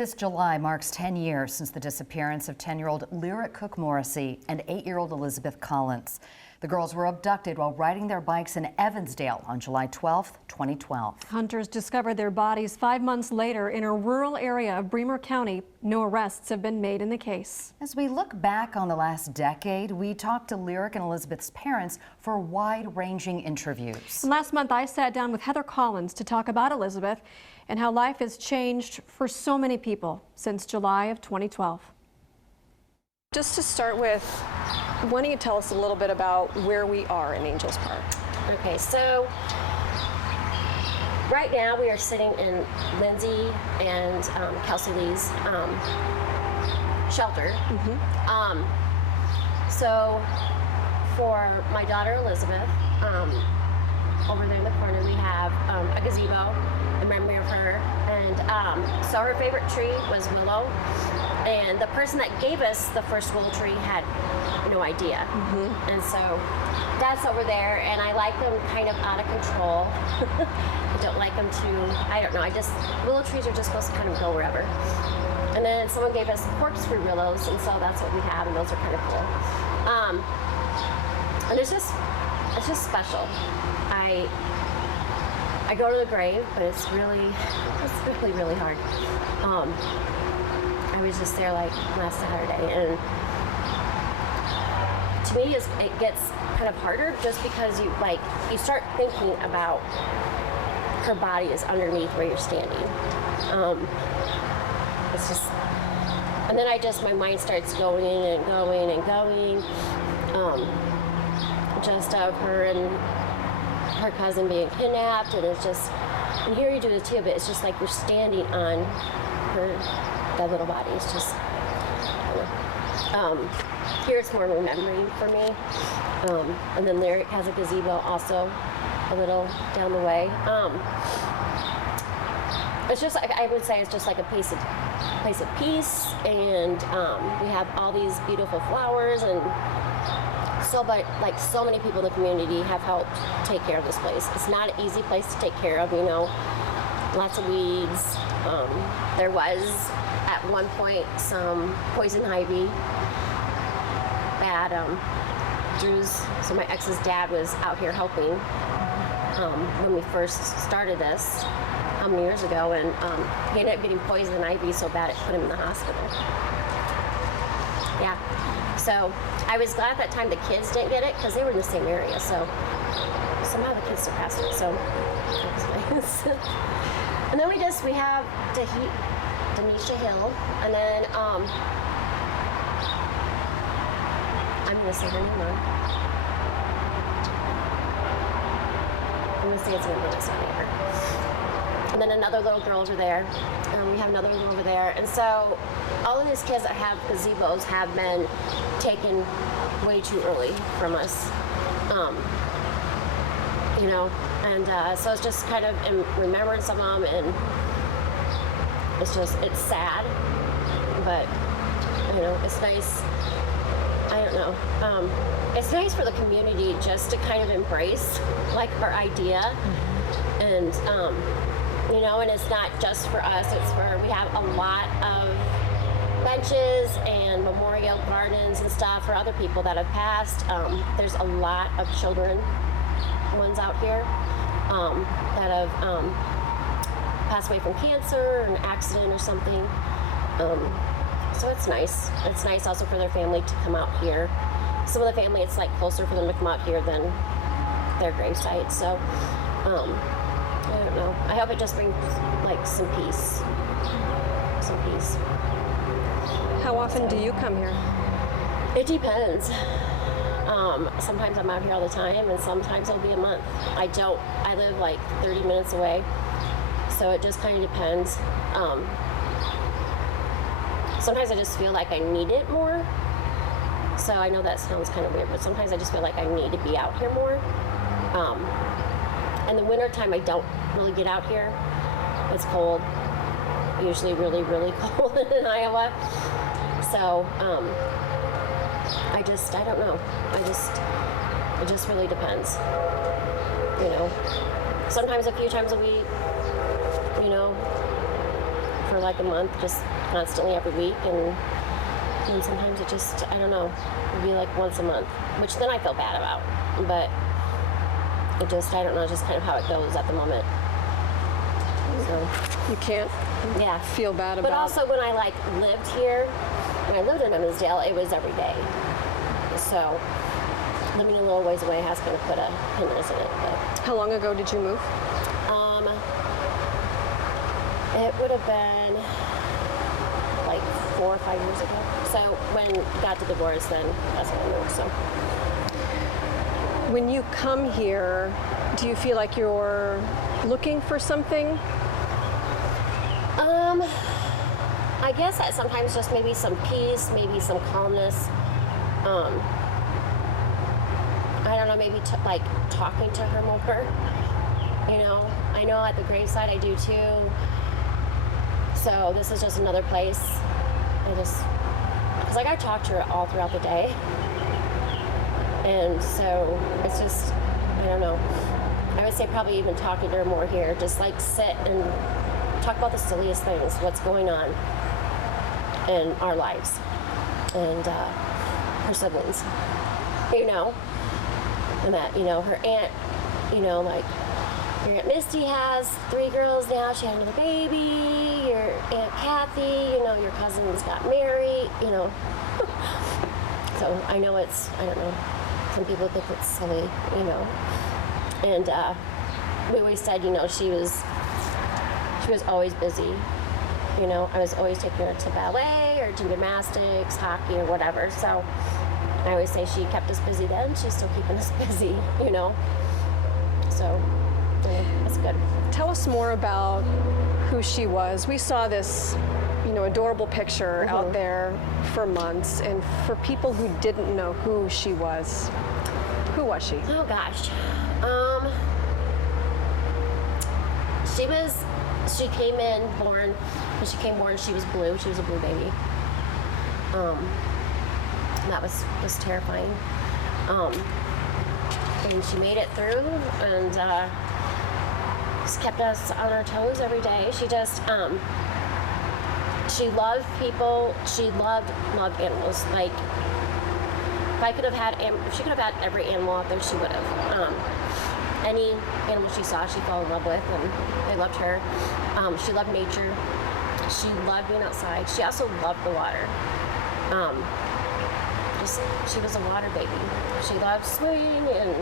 This July marks 10 years since the disappearance of 10-year-old Lyric Cook-Morrissey and 8-year-old Elizabeth Collins. The girls were abducted while riding their bikes in Evansdale on July 12, 2012. Hunters discovered their bodies 5 months later in a rural area of Bremer County. No arrests have been made in the case. As we look back on the last decade, we talked to Lyric and Elizabeth's parents for wide-ranging interviews. Last month, I sat down with Heather Collins to talk about Elizabeth and how life has changed for so many people since July of 2012. Just to start with, why don't you tell us a little bit about where we are in Angels Park? Okay, so right now we are sitting in Lindsay and Kelsey Lee's shelter. So for my daughter Elizabeth, over there in the corner we have a gazebo in memory of her, and so her favorite tree was willow, and the person that gave us the first willow tree had no idea. And so that's over there, and I like them kind of out of control. I don't like them to, I don't know, willow trees are just supposed to kind of go wherever. And then someone gave us corkscrew willows, and so that's what we have, and those are kind of cool. And it's just special. I go to the grave, but it's really hard. I was just there like last Saturday, and to me it gets kind of harder just because you start thinking about her body is underneath where you're standing. It's just, and then my mind starts going and going and going, just of her and her cousin being kidnapped, and it's just, and here you do the two of it, it's just like you're standing on her dead little body. It's just, here it's more remembering for me. And then Lyric has a gazebo also a little down the way. It's just, I would say it's just like a place of peace, and we have all these beautiful flowers, and so many people in the community have helped take care of this place. It's not an easy place to take care of, you know, lots of weeds. There was at one point some poison ivy. Bad. So my ex's dad was out here helping when we first started this how many years ago, and he ended up getting poison ivy so bad it put him in the hospital. Yeah. So I was glad at that time the kids didn't get it because they were in the same area. So somehow the kids surpassed it. So that was nice. And then we have Denisha Hill, and then I'm gonna say her name wrong. I'm gonna say it's gonna be my neighbor. And then another little girl over there. We have another one over there. And so all of these kids that have gazebos have been taken way too early from us. You know, and so it's just kind of in remembrance of them, and it's sad, but you know, it's nice. I don't know. It's nice for the community just to kind of embrace like our idea, and you know, and it's not just for us. It's we have a lot of benches and memorial gardens and stuff for other people that have passed. There's a lot of children ones out here that have passed away from cancer or an accident or something. So it's nice. It's nice also for their family to come out here. Some of the family, it's like closer for them to come out here than their gravesite. So I don't know. I hope it just brings like some peace. Some peace. How often do you come here? It depends. Sometimes I'm out here all the time, and sometimes it'll be a month. I live like 30 minutes away, so it just kind of depends. Sometimes I just feel like I need it more. So I know that sounds kind of weird, but sometimes I just feel like I need to be out here more. In the winter time, I don't really get out here. It's cold, usually really, really cold in Iowa. So I don't know. It just really depends. You know, sometimes a few times a week, you know, for like a month, just constantly every week, and sometimes it just, I don't know, it would be like once a month, which then I feel bad about, but it just, I don't know, just kind of how it goes at the moment. So, You can't yeah. feel bad about. But also when I like lived here, when I lived in Emmonsdale, it was every day. So living a little ways away has kind of put a hindrance in it. But How long ago did you move? it would have been like 4 or 5 years ago. So when we got the divorce, then that's when I moved. So When you come here, do you feel like you're looking for something? I guess that sometimes just maybe some peace, maybe some calmness. I don't know, maybe like talking to her more. You know, I know at the graveside I do too. So this is just another place. Because like I talk to her all throughout the day. And so it's just, I don't know. I would say probably even talking to her more here. Just like sit and talk about the silliest things, what's going on in our lives. And her siblings, you know. And that, you know, her aunt, you know, like your Aunt Misty has 3 girls now. She had another baby. Your Aunt Kathy, you know, your cousins got married, you know. So I know it's, I don't know, some people think it's silly, you know. And we always said, you know, she was always busy. You know, I was always taking her to ballet or to gymnastics, hockey, or whatever. So I always say she kept us busy then. She's still keeping us busy, you know. So, you know, it's good. Tell us more about who she was. We saw this, you know, adorable picture out there for months, and for people who didn't know who she was she? Oh gosh. She came in born. When she came born, she was blue. She was a blue baby. That was terrifying. And she made it through, and just kept us on our toes every day. She just, she loved people. She loved animals. Like, if she could have had every animal out there, she would have. Any animal she saw, she fell in love with, and they loved her. She loved nature. She loved being outside. She also loved the water. She was a water baby. She loved swimming, and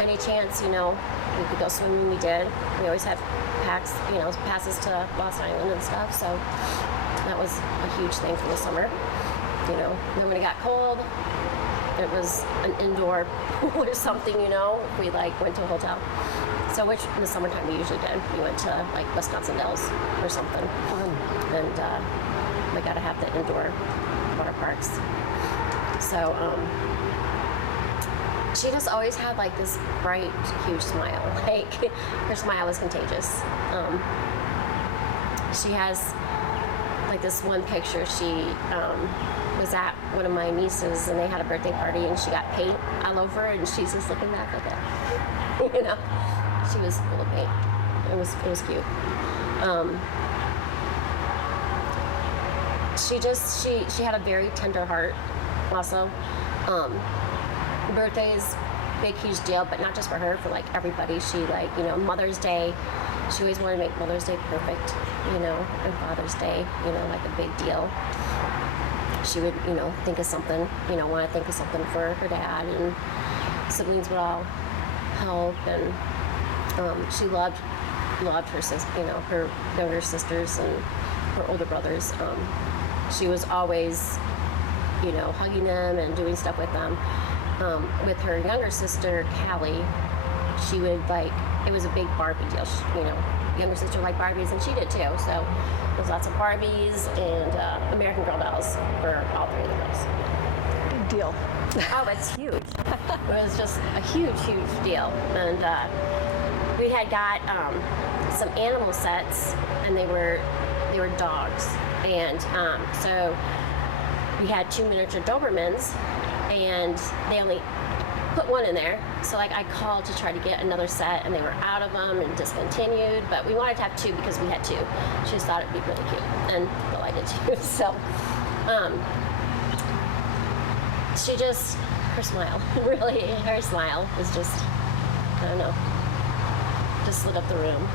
any chance, you know, we could go swimming, we did. We always had passes to Lost Island and stuff, so that was a huge thing for the summer, you know. And then when it got cold, it was an indoor pool or something, you know, if we like went to a hotel. So which in the summertime we usually did. We went to like Wisconsin Dells or something. And we got to have the indoor water parks. So she just always had like this bright, huge smile. Like her smile was contagious. She has like this one picture. She was at one of my nieces, and they had a birthday party, and she got paint all over her, and she's just looking back like that. You know, she was full of paint. It was cute. She had a very tender heart. Also, birthdays, big huge deal, but not just for her, for like everybody. She like, you know, Mother's Day. She always wanted to make Mother's Day perfect, you know, and Father's Day, you know, like a big deal. She would, you know, think of something, you know, want to think of something for her dad, and siblings would all help, and she loved her sister, you know, her younger sisters and her older brothers. She was always, you know, hugging them and doing stuff with them. With her younger sister, Callie, she would like, it was a big Barbie deal. You know, younger sister liked Barbies, and she did too. So there's lots of Barbies and American Girl dolls for all 3 of the girls. Big deal. Oh, it's huge. It was just a huge, huge deal. And we had got some animal sets, and they were dogs. And so we had 2 miniature Dobermans, and they only put one in there. So like I called to try to get another set, and they were out of them and discontinued. But we wanted to have 2 because we had 2. She just thought it'd be really cute, and well, I did too. So she just, her smile, really, her smile was just, I don't know, just lit up the room.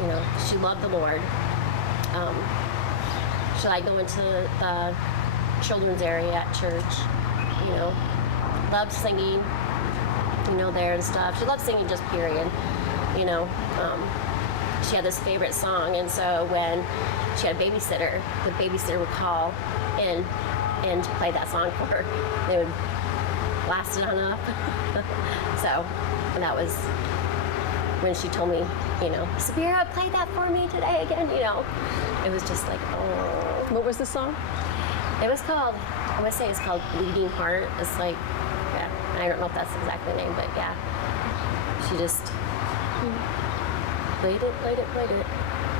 You know, she loved the Lord. She liked going to the children's area at church, you know, loved singing, you know, there and stuff. She loved singing just period, you know. She had this favorite song, and so when she had a babysitter, the babysitter would call in and play that song for her. They would blast it on up. So that was when she told me, you know, Sabira, play that for me today again, you know. It was just like, oh. What was the song? It was called, I would say it's called Bleeding Heart. It's like, yeah, I don't know if that's exactly the name, but yeah. She just played it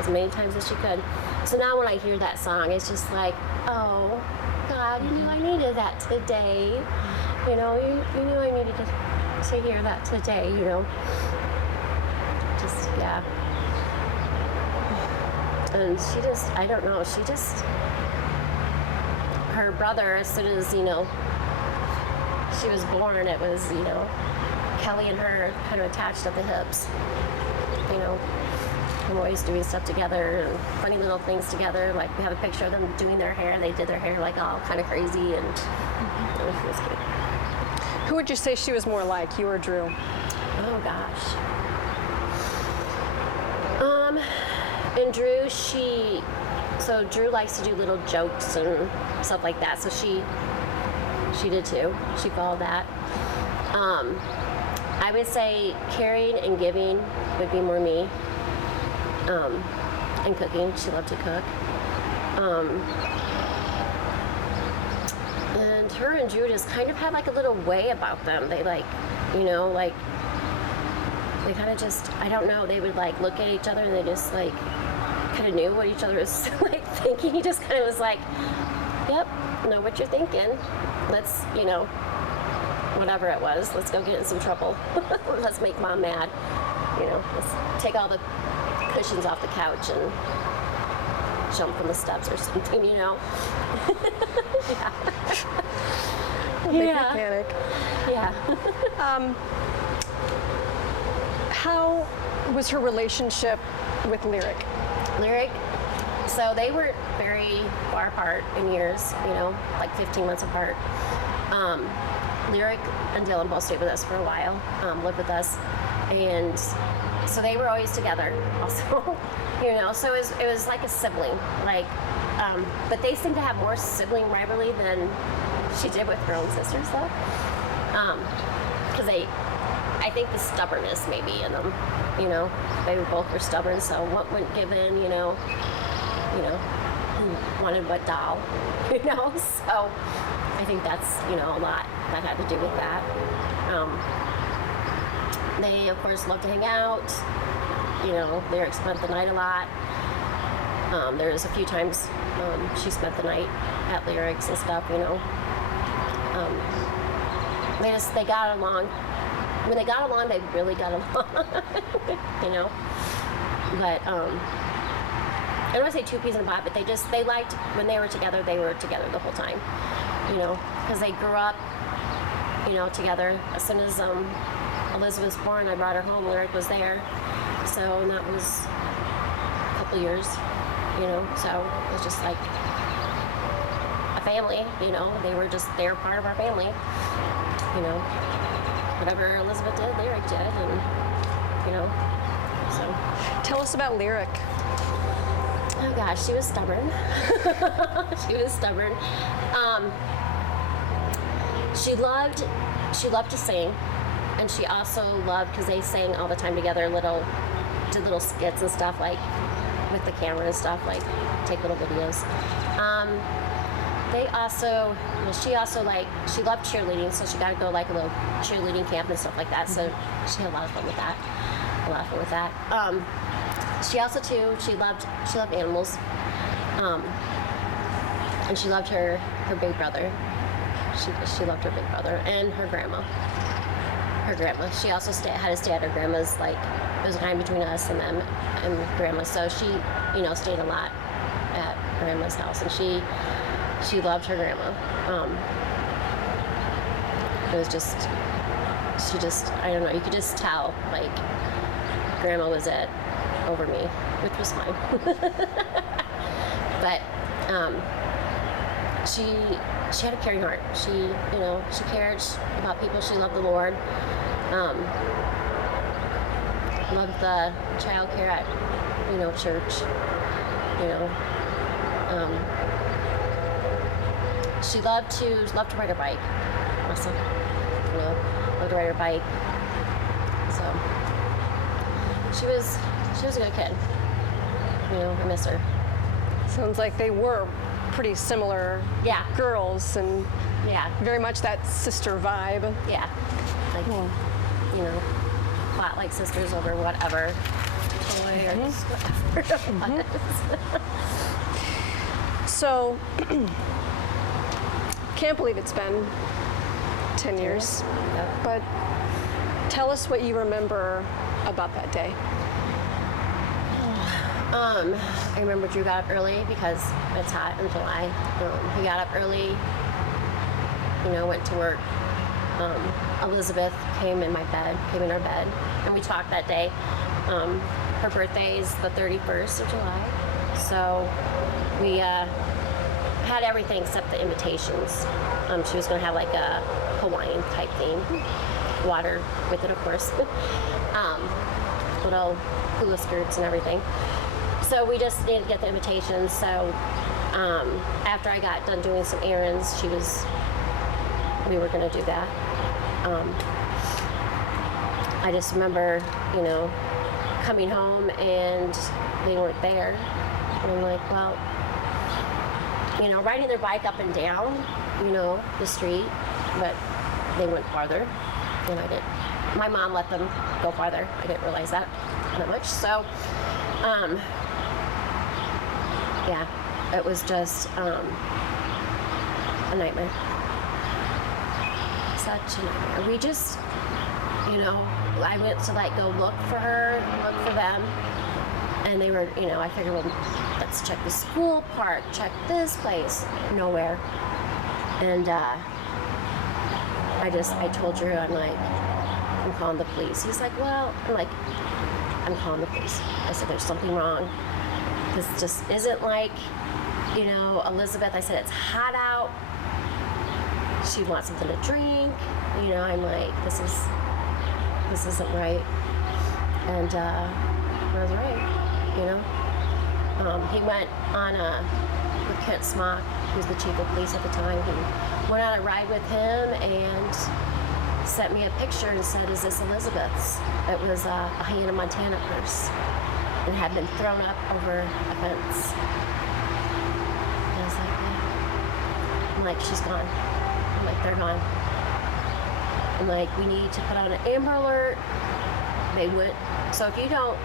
as many times as she could. So now when I hear that song, it's just like, oh, God, you knew I needed that today. You know, you knew I needed to hear that today, you know. Just, yeah. And she just, I don't know, she just, her brother, as soon as, you know, she was born, it was, you know, Kelly and her kind of attached at the hips. You know, we're always doing stuff together and funny little things together. Like we have a picture of them doing their hair. They did their hair like all kind of crazy, and it was cute. Who would you say she was more like, you or Drew? Oh gosh. And Drew, so Drew likes to do little jokes and stuff like that. So she did too. She followed that. I would say caring and giving would be more me. And cooking, she loved to cook. And her and Drew just kind of had like a little way about them. They like, you know, like, they kind of just, I don't know, they would like look at each other and they just like kind of knew what each other was like thinking. He just kind of was like, yep, know what you're thinking. Let's, you know, whatever it was, let's go get in some trouble. Let's make Mom mad. You know, let's take all the cushions off the couch and jump from the steps or something, you know. Yeah. Big mechanic. Yeah. How was her relationship with Lyric? Lyric, so they were very far apart in years, you know, like 15 months apart. Lyric and Dylan both stayed with us for a while, lived with us, and so they were always together also, you know, so it was like a sibling, like, but they seemed to have more sibling rivalry than she did with her own sisters though, because I think the stubbornness maybe in them, you know, they both were stubborn, so one wouldn't give in, you know, who wanted what doll, you know, so I think that's, you know, a lot that had to do with that. They, of course, love to hang out. You know, Lyric spent the night a lot. There was a few times she spent the night at Lyric's and stuff, you know. They got along. When they got along, they really got along, you know. But I don't want to say 2 peas in a pod, but they liked, when they were together the whole time, you know, because they grew up, you know, together. As soon as Elizabeth was born, I brought her home. Lyric was there, so and that was a couple years, you know. So it was just like a family, you know. They were part of our family, you know. Whatever Elizabeth did, Lyric did, and you know. So Tell us about Lyric. oh gosh, she was stubborn. She was stubborn. She loved to sing. And she also loved, because they sang all the time together, did little skits and stuff, like with the camera and stuff, like take little videos. She loved cheerleading, so she got to go like a little cheerleading camp and stuff like that. So she had a lot of fun with that. She also she loved animals, and she loved her big brother. She loved her big brother and her grandma. her grandma. She also had to stay at her grandma's. Like, it was a time between us and them and grandma. So she, stayed a lot at grandma's house, and she loved her grandma. It was just, I don't know. You could just tell, like, grandma was over me, which was fine. But she had a caring heart. She cared about people. She loved the Lord. Loved the child care at, church. She loved to ride her bike. Also, loved to ride her bike. So she was a good kid. I miss her. Sounds like they were pretty similar girls, and very much that sister vibe. Yeah. Like, fought like sisters over whatever toy or just whatever it was. So, can't believe it's been 10 years, but tell us what you remember about that day. I remember Drew got up early because it's hot in July. He got up early, went to work. Elizabeth came in our bed, and we talked that day. Her birthday is the 31st of July, so we had everything except the invitations. She was going to have like a Hawaiian type theme, water with it, of course, little hula skirts and everything. So we just needed to get the invitations. So after I got done doing some errands, we were going to do that. I just remember, coming home and they weren't there. And I'm like, well, riding their bike up and down, the street, but they went farther, and I didn't. My mom let them go farther. I didn't realize that much. So, it was just a nightmare. Such a nightmare. We just, I went to go look for her, look for them, and they were, I figured, well, let's check the school park, check this place, nowhere. And I told Drew, I'm calling the police. He's like, well, I'm calling the police. I said, there's something wrong. This just isn't like, Elizabeth. I said, it's hot out. She wants something to drink. I'm like, this isn't right. And I was right, He went on with Kent Smock, who was the chief of police at the time. He went on a ride with him and sent me a picture and said, is this Elizabeth's? It was a Hannah, Montana purse. It had been thrown up over a fence. And I was like, yeah. I'm like, she's gone. I'm like, they're gone. I'm like, we need to put out an Amber Alert. They would. So if you don't,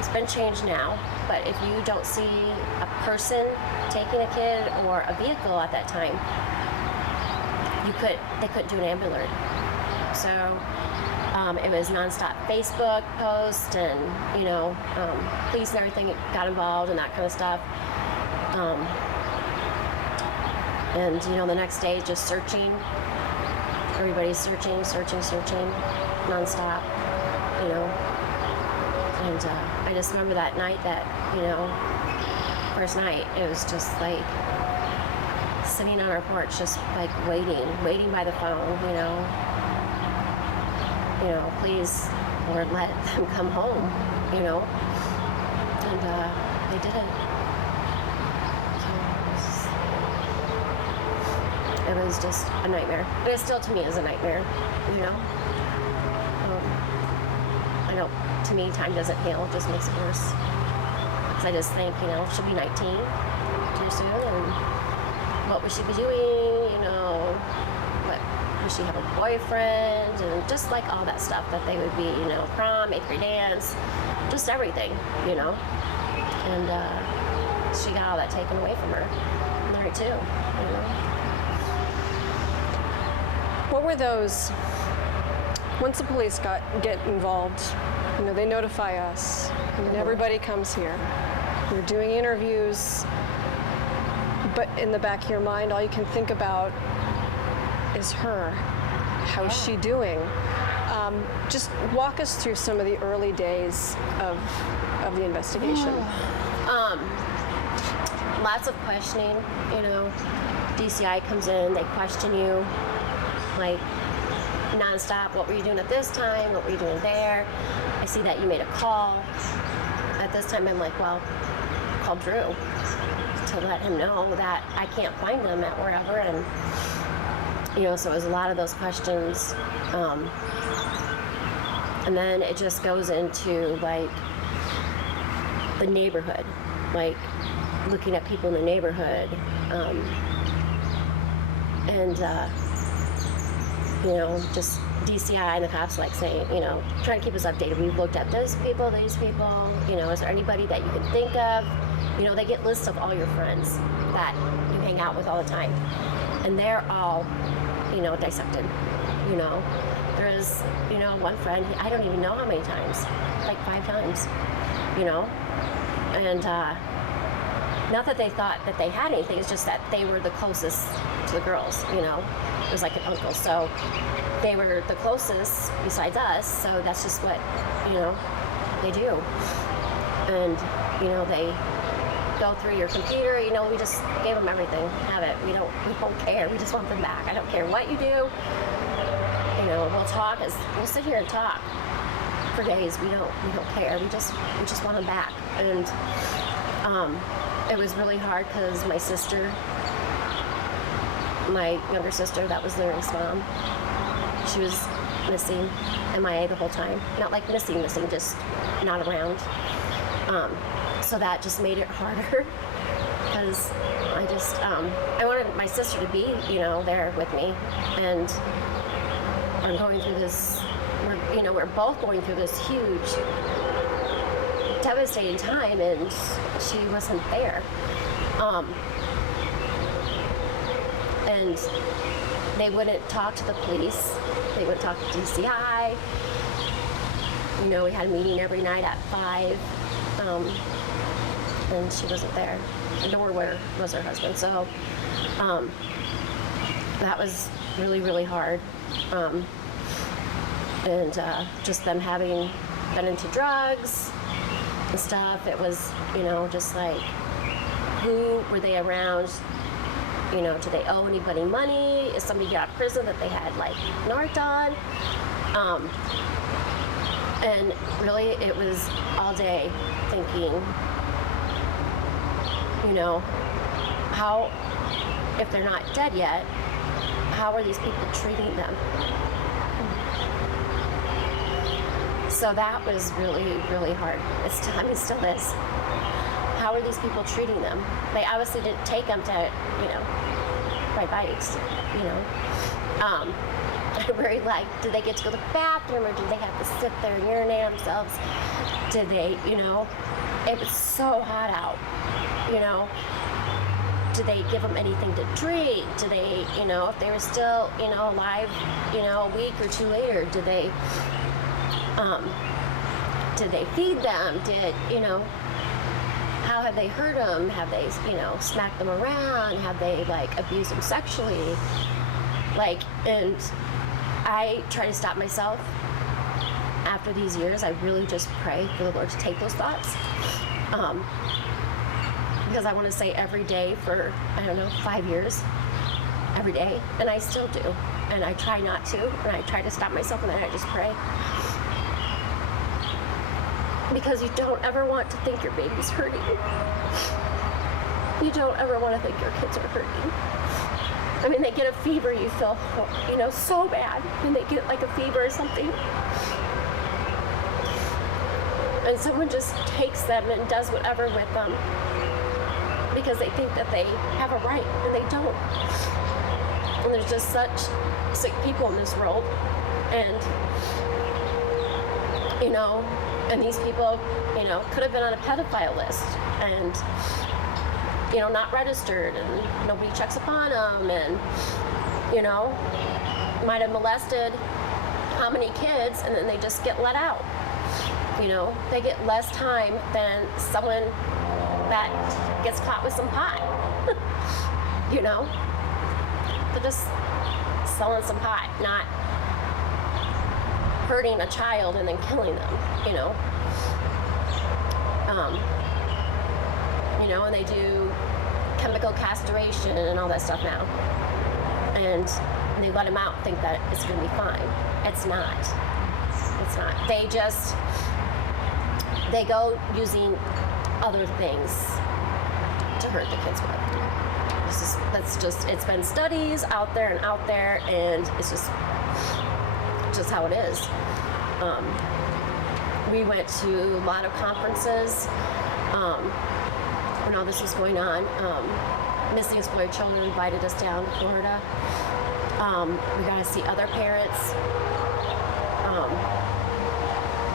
it's been changed now, but if you don't see a person taking a kid or a vehicle at that time, they couldn't do an Amber Alert. So it was nonstop Facebook posts, and police and everything got involved and that kind of stuff. And the next day, just searching. Everybody's searching, nonstop. And I just remember that night, first night, it was just like sitting on our porch, just like waiting by the phone. Please, Lord, let them come home, and they didn't. So it was just a nightmare. And it still, to me, is a nightmare, I know, to me, time doesn't heal, it just makes it worse. Because I just think, she'll be 19 too soon, and what would she be doing, would she have a boyfriend, and just like all that stuff that they would be, prom, 8th grade dance, just everything, And she got all that taken away from her. Larry too, What were those once the police get involved, they notify us, and everybody comes here. We're doing interviews, but in the back of your mind, all you can think about is her. How's she doing? Just walk us through some of the early days of the investigation. Lots of questioning, DCI comes in, they question you, like, nonstop. What were you doing at this time? What were you doing there? I see that you made a call. At this time, I'm like, well, call Drew to let him know that I can't find him at wherever. And, so it was a lot of those questions. And then it just goes into, like, the neighborhood, like, looking at people in the neighborhood. Just DCI and the cops, like, saying, trying to keep us updated. We've looked at these people, is there anybody that you can think of? They get lists of all your friends that you hang out with all the time. And they're all, dissected, There is, one friend, I don't even know how many times, like 5 times, And not that they thought that they had anything, it's just that they were the closest to the girls, It was like an uncle, so they were the closest besides us, so that's just what, they do. And, they go through your computer, we just gave them everything, have it. We don't care, we just want them back. I don't care what you do, we'll talk, we'll sit here and talk for days. We don't care, we just want them back. And it was really hard because my younger sister, that was Lyrick's mom, she was missing, MIA the whole time. Not like missing, just not around. So that just made it harder because I wanted my sister to be, there with me. And we're going through this, we're both going through this huge, devastating time, and she wasn't there. And they wouldn't talk to the police. They wouldn't talk to DCI. We had a meeting every night at 5, and she wasn't there. Nor was her husband. So that was really, really hard. Just them having been into drugs and stuff, it was, just like, who were they around? Do they owe anybody money? Is somebody got out of prison that they had, like, narked on? And really, it was all day thinking, how, if they're not dead yet, how are these people treating them? So that was really, really hard. It still is. How are these people treating them? They obviously didn't take them to, ride bikes, I worried, like, did they get to go to the bathroom, or did they have to sit there and urinate on themselves? Did they, it was so hot out, Did they give them anything to drink? Did they, if they were still, alive, a week or 2 later, did they feed them? How have they hurt them? Have they, smacked them around? Have they, like, abused them sexually? Like, and I try to stop myself. After these years, I really just pray for the Lord to take those thoughts. Because I want to say every day for, 5 years, every day, and I still do. And I try not to, and I try to stop myself, and then I just pray. Because you don't ever want to think your baby's hurting. You don't ever want to think your kids are hurting. I mean, they get a fever, you feel, so bad when they get like a fever or something. And someone just takes them and does whatever with them because they think that they have a right, and they don't. And there's just such sick people in this world. And, and these people, could have been on a pedophile list and, not registered, and nobody checks upon them, and, might have molested how many kids, and then they just get let out. You know, they get less time than someone that gets caught with some pot. You know, they're just selling some pot, not hurting a child and then killing them. You know, and they do chemical castration and all that stuff now, and they let them out, think that it's going to be fine. It's not. It's not. They go using other things to hurt the kids with. It's been studies out there, and it's just how it is. We went to a lot of conferences when all this was going on. Missing Exploited Children invited us down to Florida. We got to see other parents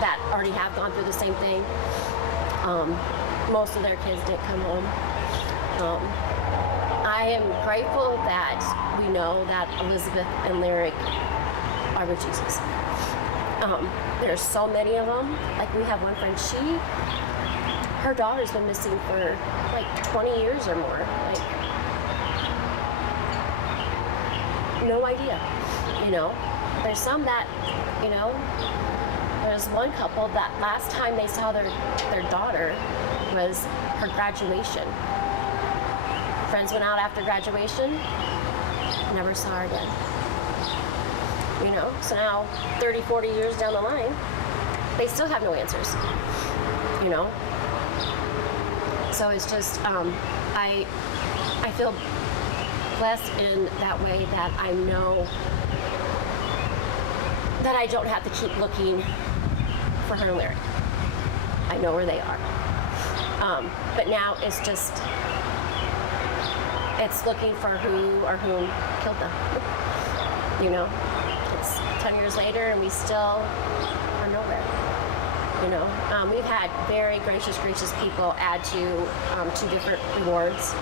that already have gone through the same thing. Most of their kids didn't come home. I am grateful that we know that Elizabeth and Lyric are with Jesus. There's so many of them. Like, we have one friend, her daughter's been missing for like 20 years or more. Like, no idea, you know. There's some that, you know, there's one couple that last time they saw their daughter was her graduation. Friends went out after graduation, never saw her again. You know, so now 30, 40 years down the line, they still have no answers, you know. So it's just, I feel blessed in that way that I know that I don't have to keep looking for her and Lyric. I know where they are. But now it's just, it's looking for who or whom killed them. You know, it's 10 years later and we still are nowhere. You know, we've had very gracious people add to 2 different rewards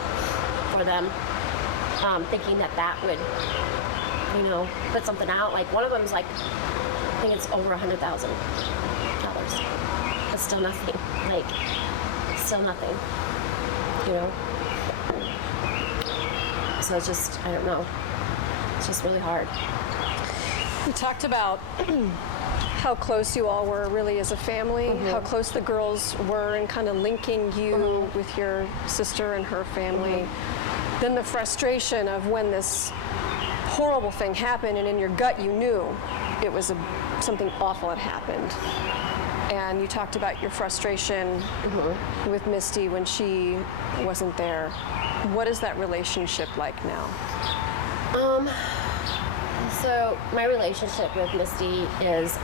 for them, thinking that would, you know, put something out. Like, one of them's like, I think it's over $100,000. But still nothing. Like, still nothing. You know? So it's just, I don't know. It's just really hard. You talked about how close you all were really as a family, how close the girls were, and kind of linking you with your sister and her family. Then the frustration of when this horrible thing happened, and in your gut you knew it was something awful had happened. And you talked about your frustration with Misty when she wasn't there. What is that relationship like now? So my relationship with Misty is,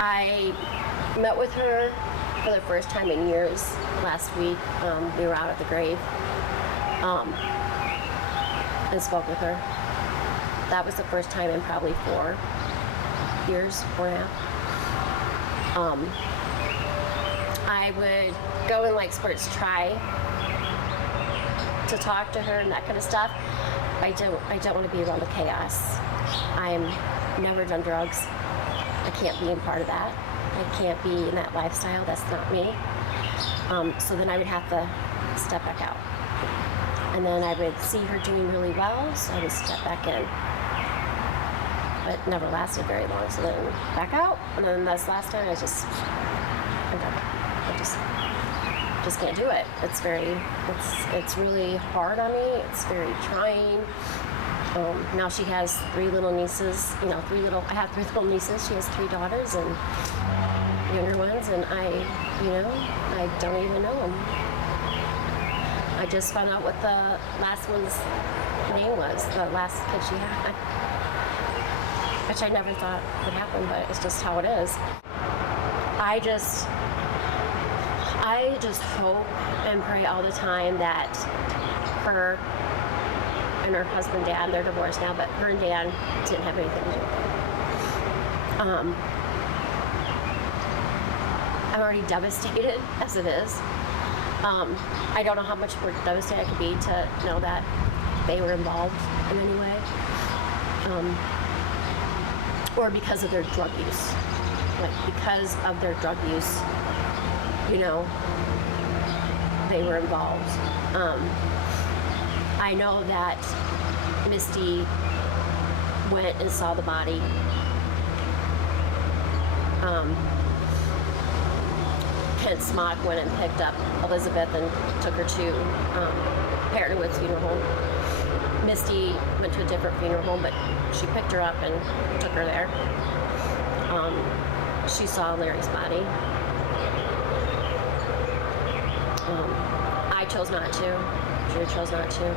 I met with her for the first time in years last week. We were out at the grave and spoke with her. That was the first time in probably 4 years, 4.5. I would go in like spurts to try to talk to her and that kind of stuff. I don't want to be around the chaos. I'm never done drugs. I can't be in part of that. I can't be in that lifestyle. That's not me. So then I would have to step back out. And then I would see her doing really well, so I would step back in. But it never lasted very long, so then back out. And then this last time, I'm done. I just can't do it. It's really hard on me. It's very trying. Now she has 3 little nieces, I have 3 little nieces. She has 3 daughters and younger ones, and I don't even know them. I just found out what the last one's name was, the last kid she had, which I never thought would happen, but it's just how it is. I just hope and pray all the time that her and her husband, Dan, they're divorced now, but her and Dan didn't have anything to do with it. I'm already devastated as it is. I don't know how much more devastated I could be to know that they were involved in any way, or because of their drug use. Like, because of their drug use, you know, they were involved. I know that Misty went and saw the body. Kent Smock went and picked up Elizabeth and took her to Parent Woods Funeral Home. Misty went to a different funeral home, but she picked her up and took her there. She saw Larry's body. I chose not to. Drew chose not to.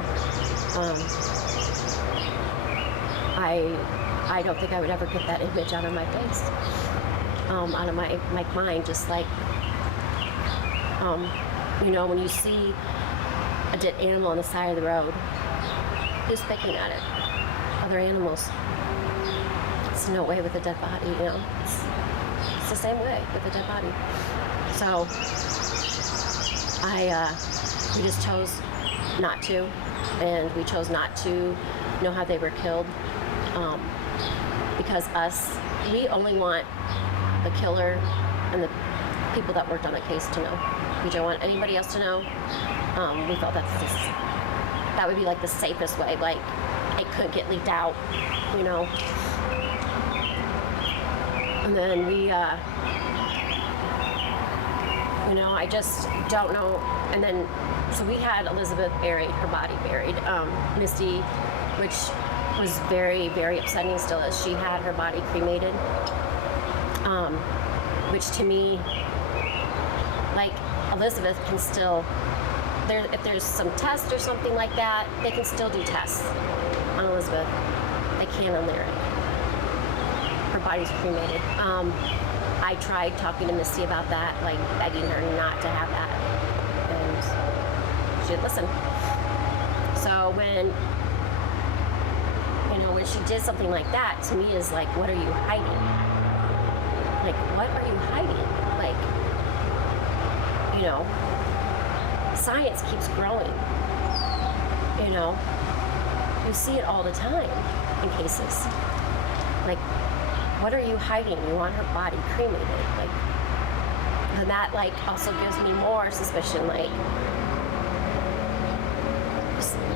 I don't think I would ever get that image out of my face, out of my mind. Just like, you know, when you see a dead animal on the side of the road, who's picking at it? Other animals. It's no way with a dead body, you know. It's the same way with a dead body. So we just chose not to, and we chose not to know how they were killed, because we only want the killer and the people that worked on the case to know. We don't want anybody else to know. We felt that would be like the safest way. Like, it couldn't get leaked out, you know. And then we, you know, I just don't know. And then, so we had Elizabeth buried, her body buried. Misty, which was very, very upsetting still, as she had her body cremated. Which to me, like, Elizabeth can still, if there's some test or something like that, they can still do tests on Elizabeth. They can't on Larry. Her body's cremated. I tried talking to Misty about that, like begging her not to have that, and she didn't listen. So when, you know, when she did something like that, to me is like, what are you hiding? Like, what are you hiding? Like, you know, science keeps growing. You know, you see it all the time in cases. Like, what are you hiding? You want her body cremated. Like, and that, like, also gives me more suspicion. Like,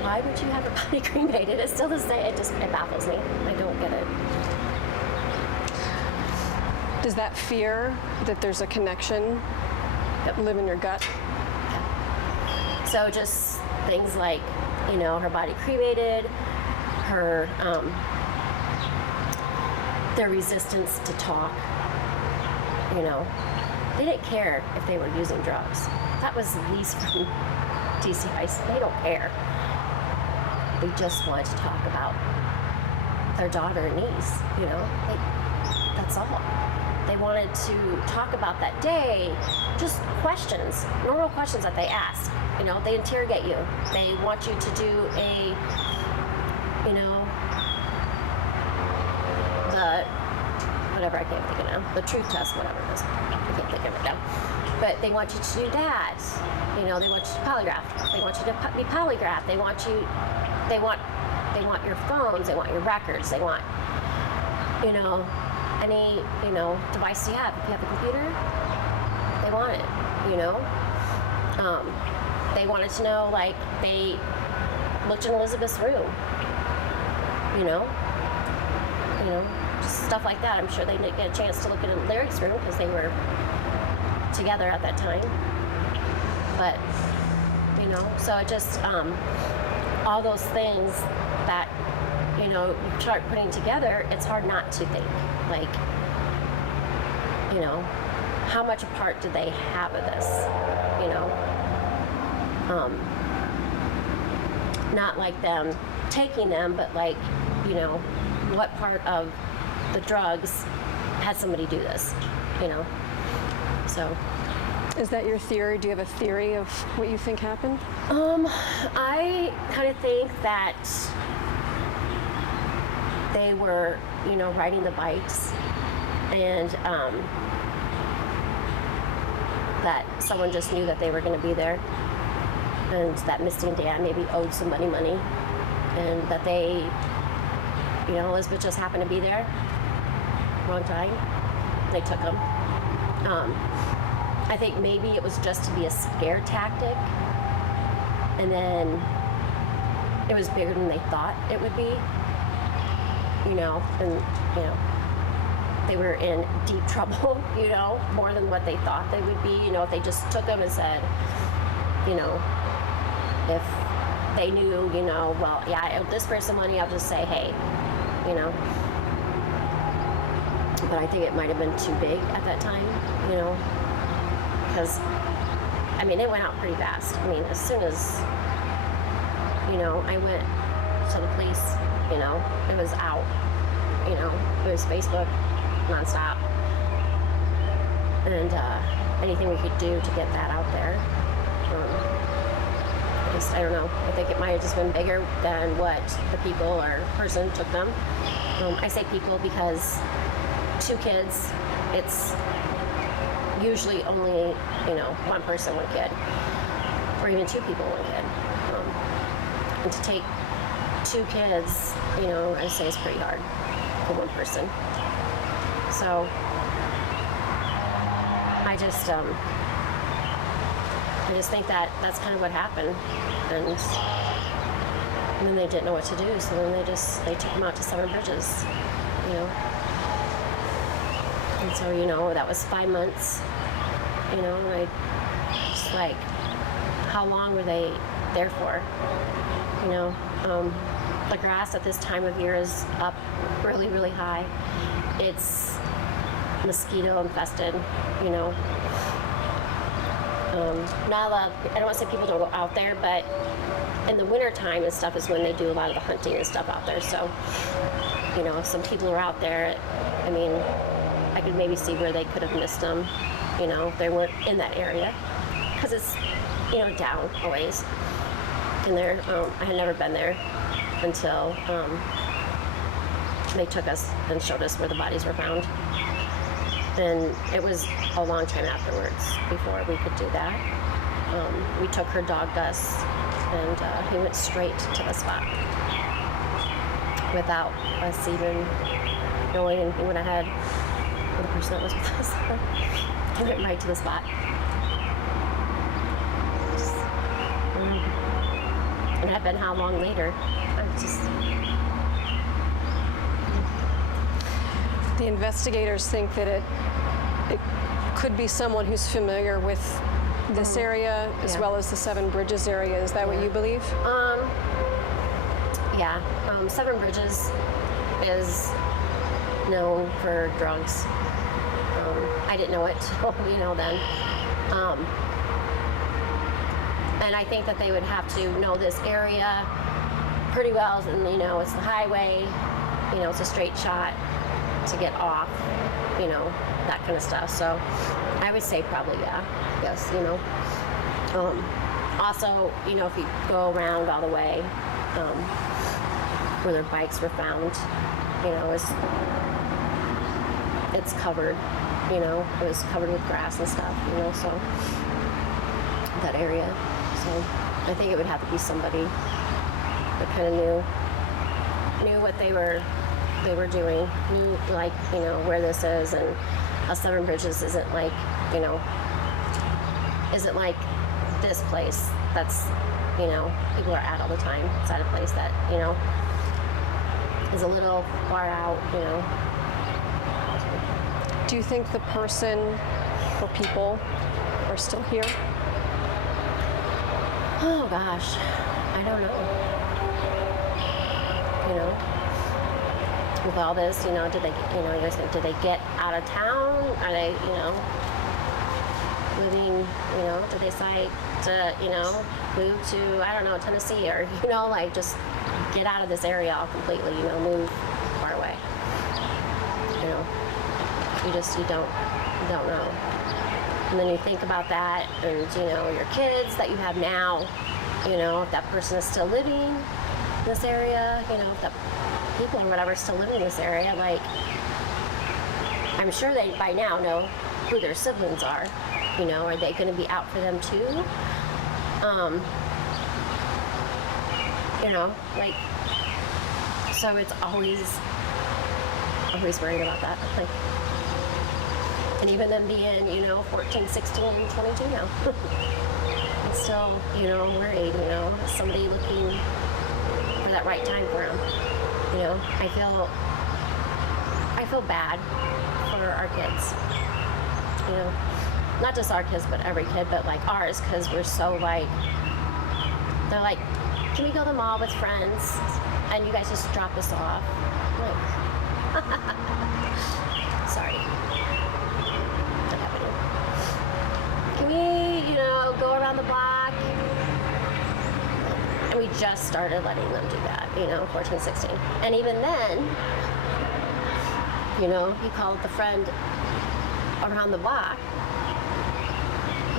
why would you have her body cremated? It's still the same. It baffles me. I don't get it. Does that fear that there's a connection live in your gut? Yeah. So just things like, you know, her body cremated, her, their resistance to talk, you know. They didn't care if they were using drugs. That was least from DCIs. They don't care. They just wanted to talk about their daughter and niece, you know. That's all. They wanted to talk about that day, just questions, normal questions that they ask. You know, they interrogate you. They want you to do a, you know, whatever, I can't think of it now, the truth test, whatever it is. I can't think of it now. But they want you to do that. You know, they want you to polygraph. They want you to be polygraphed. They want your phones. They want your records. They want, you know, any, you know, device you have. If you have a computer, they want it, you know. They wanted to know, like, they looked in Elizabeth's room, you know, just stuff like that. I'm sure they didn't get a chance to look in Larry's room because they were together at that time. But, you know, so it just, all those things that, you know, you start putting together, it's hard not to think, like, you know, how much a part do they have of this, you know? Not like them taking them, but like, you know, what part of the drugs had somebody do this, you know? So. Is that your theory? Do you have a theory of what you think happened? I kind of think that they were, you know, riding the bikes, and that someone just knew that they were going to be there, and that Misty and Dan maybe owed somebody money, and that they, Elizabeth just happened to be there, wrong time. They took them. I think maybe it was just to be a scare tactic, and then it was bigger than they thought it would be, they were in deep trouble, more than what they thought they would be, if they just took them and said, if they knew, well, yeah, I owe this person money, I'll just say, hey, but I think it might have been too big at that time, because, it went out pretty fast. As soon as, I went to the police, it was out, it was Facebook nonstop, and anything we could do to get that out there. I don't know. I think it might have just been bigger than what the people or person took them. I say people because 2 kids, it's usually only, one person, 1 kid, or even 2 people, 1 kid. And to take 2 kids, I say it's pretty hard for 1 person. So I just think that that's kind of what happened, and then they didn't know what to do, so then they took them out to 7 Bridges, and so that was 5 months, and I just like, how long were they there for? The grass at this time of year is up really, really high. It's mosquito infested, not a lot, I don't want to say people don't go out there, but in the winter time and stuff is when they do a lot of the hunting and stuff out there. So, if some people are out there, I could maybe see where they could have missed them, if they weren't in that area, because it's, down a ways. And there, I had never been there until they took us and showed us where the bodies were found. And it was a long time afterwards before we could do that. We took her dog Gus, and he went straight to the spot without us even knowing anything. When I had the person that was with us, he went right to the spot. And it had been how long later? The investigators think that it could be someone who's familiar with this area as well as the 7 Bridges area. Is that what you believe? Yeah. 7 Bridges is known for drugs. I didn't know it, then. And I think that they would have to know this area pretty well, and it's the highway, it's a straight shot to get off, that kind of stuff. So I would say probably yes. Also, if you go around all the way where their bikes were found, it's covered, it was covered with grass and stuff, so that area. So I think it would have to be somebody that kind of knew what they were doing, knew where this is, and 7 Bridges isn't like this place that's people are at all the time. It's at a place that is a little far out. Do you think the person or people are still here? Oh gosh, I don't know. With all this, did they, you guys think, did they get out of town? Are they, moving, did they decide to, move to, I don't know, Tennessee, or, just get out of this area all completely, move far away. You don't know. And then you think about that, and, your kids that you have now, if that person is still living in this area, if that people or whatever still living in this area, I'm sure they by now know who their siblings are. Are they going to be out for them too? you know, like, so it's always worried about that. Like, and even them being, you know, 14, 16, 22 now. It's still, you know, worried, you know, somebody looking for that right time for them. You know, I feel bad for our kids. You know, not just our kids, but every kid, but like ours, because we're so like, they're like, can we go to the mall with friends? And you guys just drop us off. I'm like, sorry. Not happening. Can we, you know, go around the block? And we just started letting them do that, you know, 14, 16. And even then, you know, you called the friend around the block,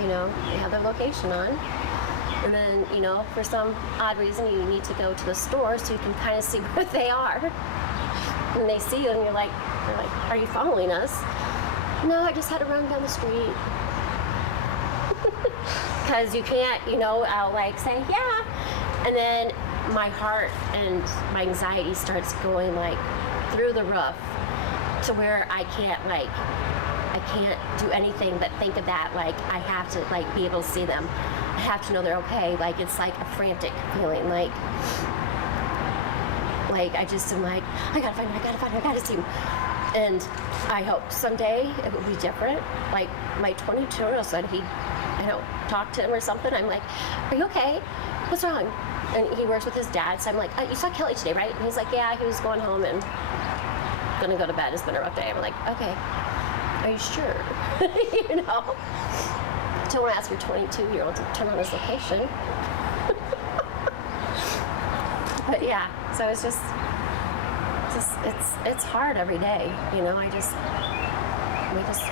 you know, they have their location on. And then, you know, for some odd reason, you need to go to the store so you can kind of see where they are. And they see you and you're like, are you following us? No, I just had to run down the street. Because you can't, you know, I'll like say, yeah. And then my heart and my anxiety starts going like through the roof to where I can't do anything but think of that. Like, I have to like be able to see them. I have to know they're okay. Like, it's like a frantic feeling. Like I just am like, I gotta find him, I gotta see him. And I hope someday it will be different. Like, my 22-year-old son, talk to him or something. I'm like, are you okay? What's wrong? And he works with his dad, so I'm like, you saw Kelly today, right? And he's like, yeah, he was going home and gonna go to bed. It's been a rough day. I'm like, okay, are you sure? You know? Don't want to ask your 22-year-old to turn on his location. But yeah, so it's just it's hard every day, you know. We just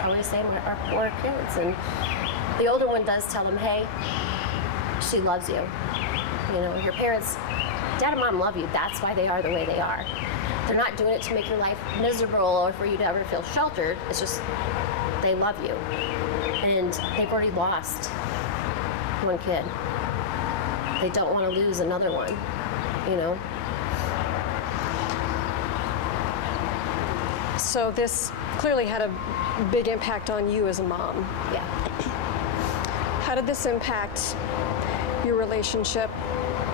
always say our poor kids, and the older one does tell them, hey, she loves you. You know, your parents, dad and mom love you. That's why they are the way they are. They're not doing it to make your life miserable or for you to ever feel sheltered. It's just they love you, and they've already lost one kid. They don't want to lose another one, you know. So this clearly had a big impact on you as a mom. Yeah. How did this impact your relationship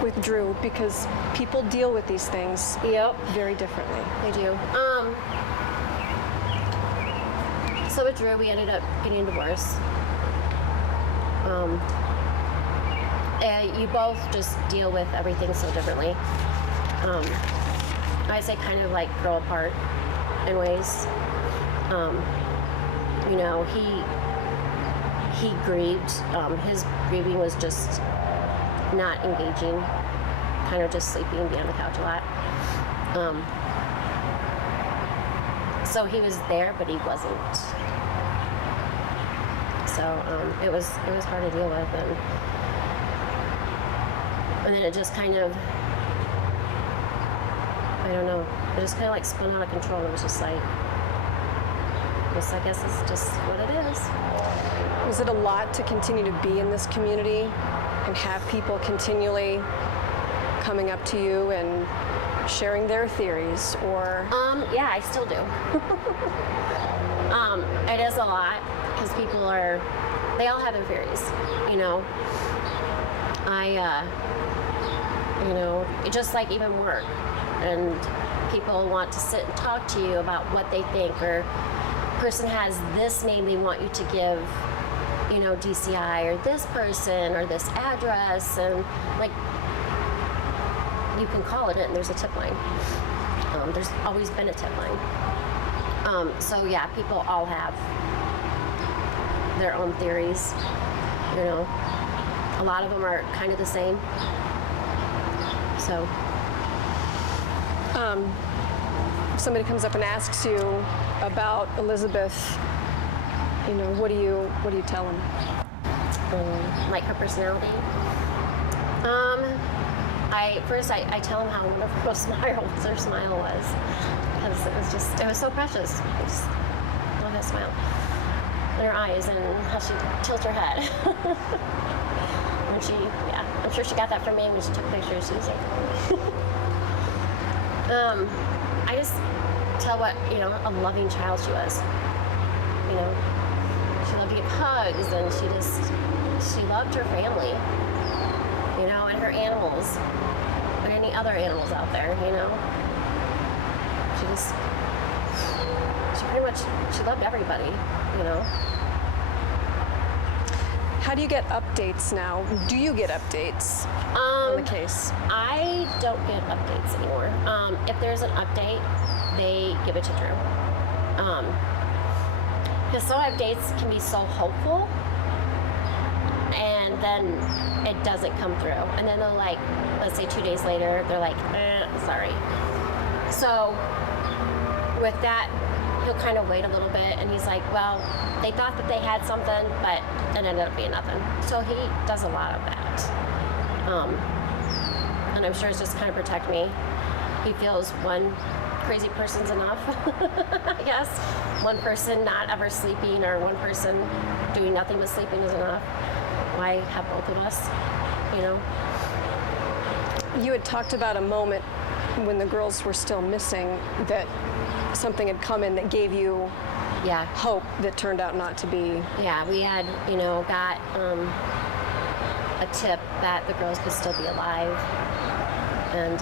with Drew? Because people deal with these things very differently. They do. So with Drew, we ended up getting a divorce. And you both just deal with everything so differently. I say kind of like grow apart in ways. You know, he grieved. His grieving was just not engaging, kind of just sleeping behind the couch a lot. So he was there, but he wasn't. So it was hard to deal with, and then it just kind of, I don't know, it just kind of like spun out of control. It was just like, I guess it's just what it is. Was it a lot to continue to be in this community and have people continually coming up to you and sharing their theories, or? Yeah, I still do. It is a lot, because people they all have their theories, you know. You know, just like even work, and people want to sit and talk to you about what they think, or person has this name they want you to give, you know, DCI, or this person, or this address, and like, you can call it in, there's a tip line. There's always been a tip line. So yeah, people all have their own theories, you know. A lot of them are kind of the same. So. If somebody comes up and asks you about Elizabeth, you know, what do you tell them? Like her personality. I tell them how wonderful her smile was, because it was so precious. I just love that smile, and her eyes, and how she tilts her head when she, yeah. I'm sure she got that from me when she took pictures. She was like, I just tell what, you know, a loving child she was. You know, she loved to give hugs, and she loved her family, you know, and her animals, and any other animals out there, you know. She loved everybody, you know. How do you get updates now? Do you get updates on the case? I don't get updates anymore. If there's an update, they give it to Drew. Because some updates can be so hopeful, and then it doesn't come through. And then they'll, like, let's say 2 days later, they're like, sorry. So with that, he'll kind of wait a little bit, and he's like, well, they thought that they had something, but it ended up being nothing. So he does a lot of that. And I'm sure it's just kind of protect me. He feels one crazy person's enough, I guess. One person not ever sleeping, or one person doing nothing but sleeping is enough. Why have both of us, you know? You had talked about a moment when the girls were still missing, that something had come in that gave you Yeah. hope that turned out not to be. Yeah, we had, you know, got a tip that the girls could still be alive. And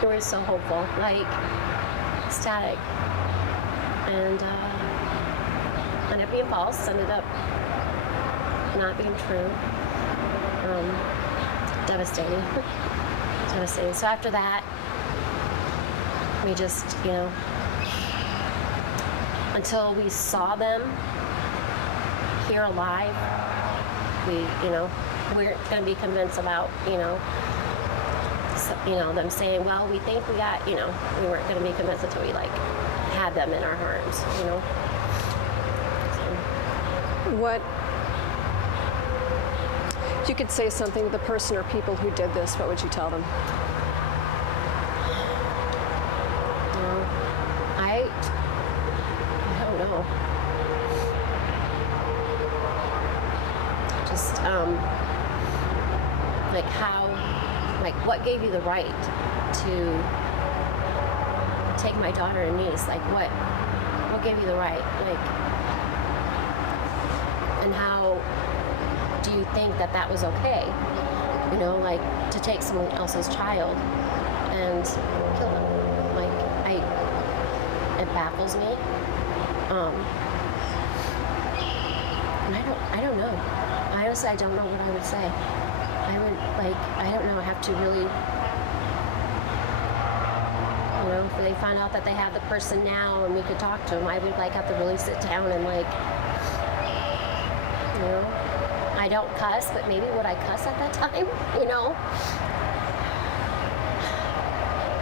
we were so hopeful, like ecstatic. And ended up being false, ended up not being true. Devastating. Devastating. So after that, we just, you know, until we saw them here alive, we, you know, we're going to be convinced about, you know, them saying, well, we think we got, you know, we weren't going to be convinced until we, like, had them in our arms, you know. What, if you could say something to the person or people who did this, what would you tell them? I don't know. Just, like how, like what gave you the right to take my daughter and niece? Like what gave you the right? Like, and how do you think that that was okay? You know, like to take someone else's child and kill them. Like, it baffles me. And I don't know. Honestly, I don't know what I would say. I don't know, I have to really, you know, if they found out that they have the person now and we could talk to them, I would like have to really sit down and like, you know, I don't cuss, but maybe would I cuss at that time, you know?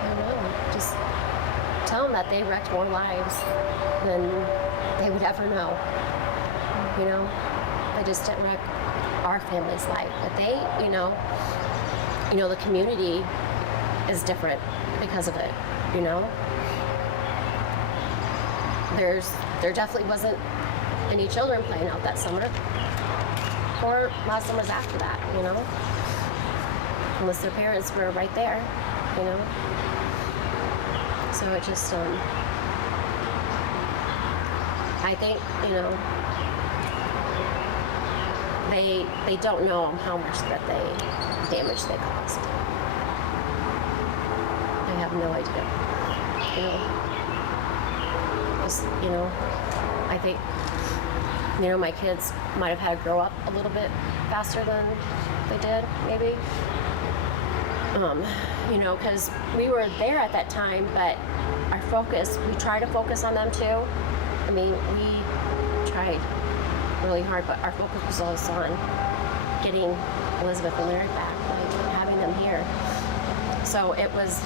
I don't know, just tell them that they wrecked more lives than they would ever know, you know? They just didn't wreck our family's life, but they, you know, the community is different because of it, you know? There definitely wasn't any children playing out that summer, or a lot of summers after that, you know? Unless their parents were right there, you know? So it just, I think, you know, they don't know how much damage they caused. I have no idea. You know, just, you know, I think, you know, my kids might have had to grow up a little bit faster than they did, maybe. You know, because we were there at that time, but our focus, we tried to focus on them too. I mean, we tried really hard, but our focus was also on getting Elizabeth and Larry back, like having them here. So it was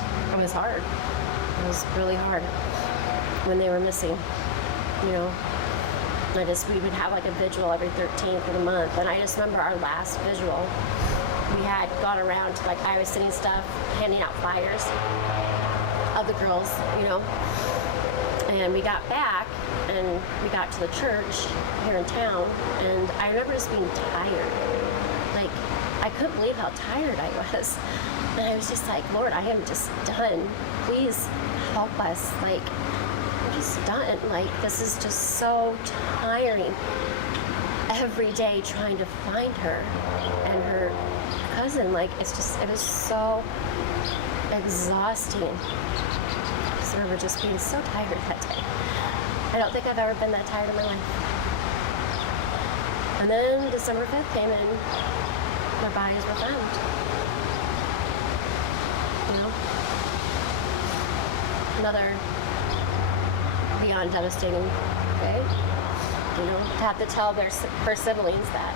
hard. It was really hard when they were missing, you know. We would have like a vigil every 13th of the month, and I just remember our last vigil, we had gone around to like Iowa City and stuff, handing out flyers of the girls, you know. And we got back, and we got to the church here in town, and I remember just being tired. Like, couldn't believe how tired I was. And I was just like, Lord, I am just done. Please help us. Like, I'm just done. Like, this is just so tiring. Every day trying to find her and her cousin. Like, it was so exhausting. I just remember just being so tired that day. I don't think I've ever been that tired in my life. And then December 5th came in, their bodies were found. You know? Another beyond devastating day. You know, to have to tell her siblings that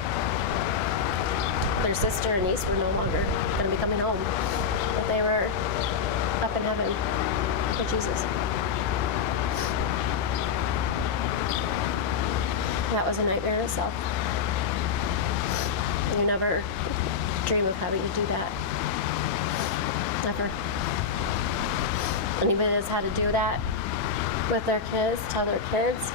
their sister and niece were no longer going to be coming home, that they were up in heaven with Jesus. That was a nightmare in itself. You never dream of having to do that. Never. Anybody that's had to do that with their kids, tell their kids,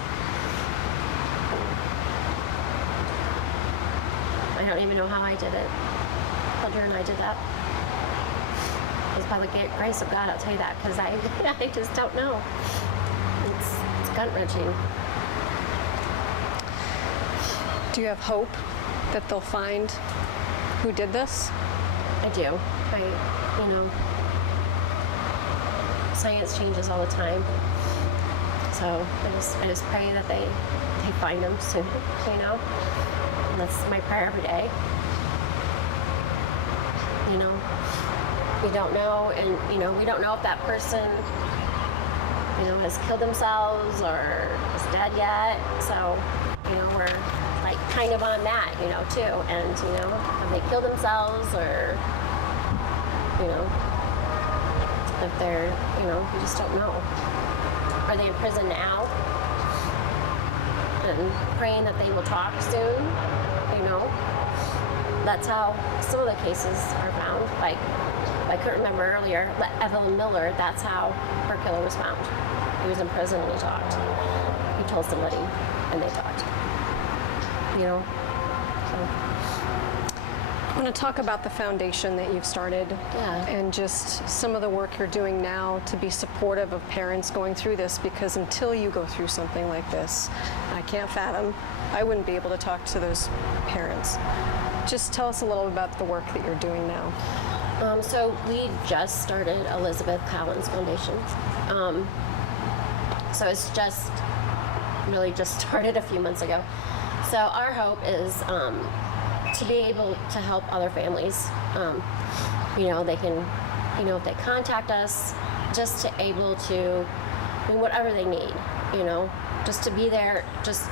I don't even know how I did it. Elder and I did that. It was by the grace of God, I'll tell you that, because I just don't know. It's gut-wrenching. Do you have hope that they'll find who did this? I do. You know, science changes all the time. So I just pray that they find them soon, you know? And that's my prayer every day. You know, we don't know, and you know, we don't know if that person, you know, has killed themselves or is dead yet. So, you know, we're like kind of on that, you know, too. And you know, have they killed themselves, or you know, if they're, you know, we just don't know. Are they in prison now? And praying that they will talk soon, you know. That's how some of the cases are found. Like, I couldn't remember earlier, but Evelyn Miller, that's how her killer was found. He was in prison and he talked. He told somebody and they talked. You know? So. I want to talk about the foundation that you've started, and just some of the work you're doing now to be supportive of parents going through this, because until you go through something like this, I can't fathom, I wouldn't be able to talk to those parents. Just tell us a little about the work that you're doing now. So we just started Elizabeth Collins Foundation. So it's just really just started a few months ago. So our hope is to be able to help other families. You know, they can, you know, if they contact us, just to able to, I mean, whatever they need, you know, just to be there, just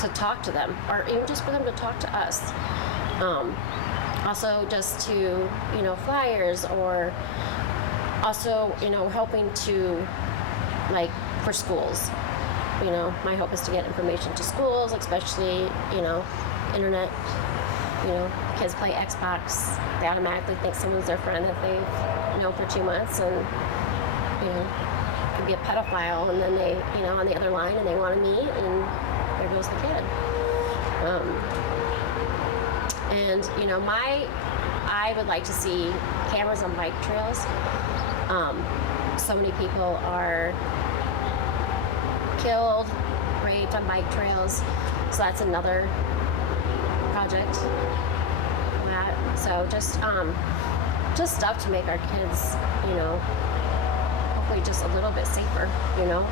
to talk to them, or even just for them to talk to us. Also just to, you know, flyers, or also, you know, helping to, like, for schools. You know, my hope is to get information to schools, especially, you know, internet. You know, kids play Xbox, they automatically think someone's their friend that they've known for 2 months, and, you know, could be a pedophile, and then they, you know, on the other line, and they want to meet, and there goes the kid. And, you know, I would like to see cameras on bike trails. So many people are killed, raped on bike trails, so that's another project. So just stuff to make our kids, you know, hopefully just a little bit safer, you know.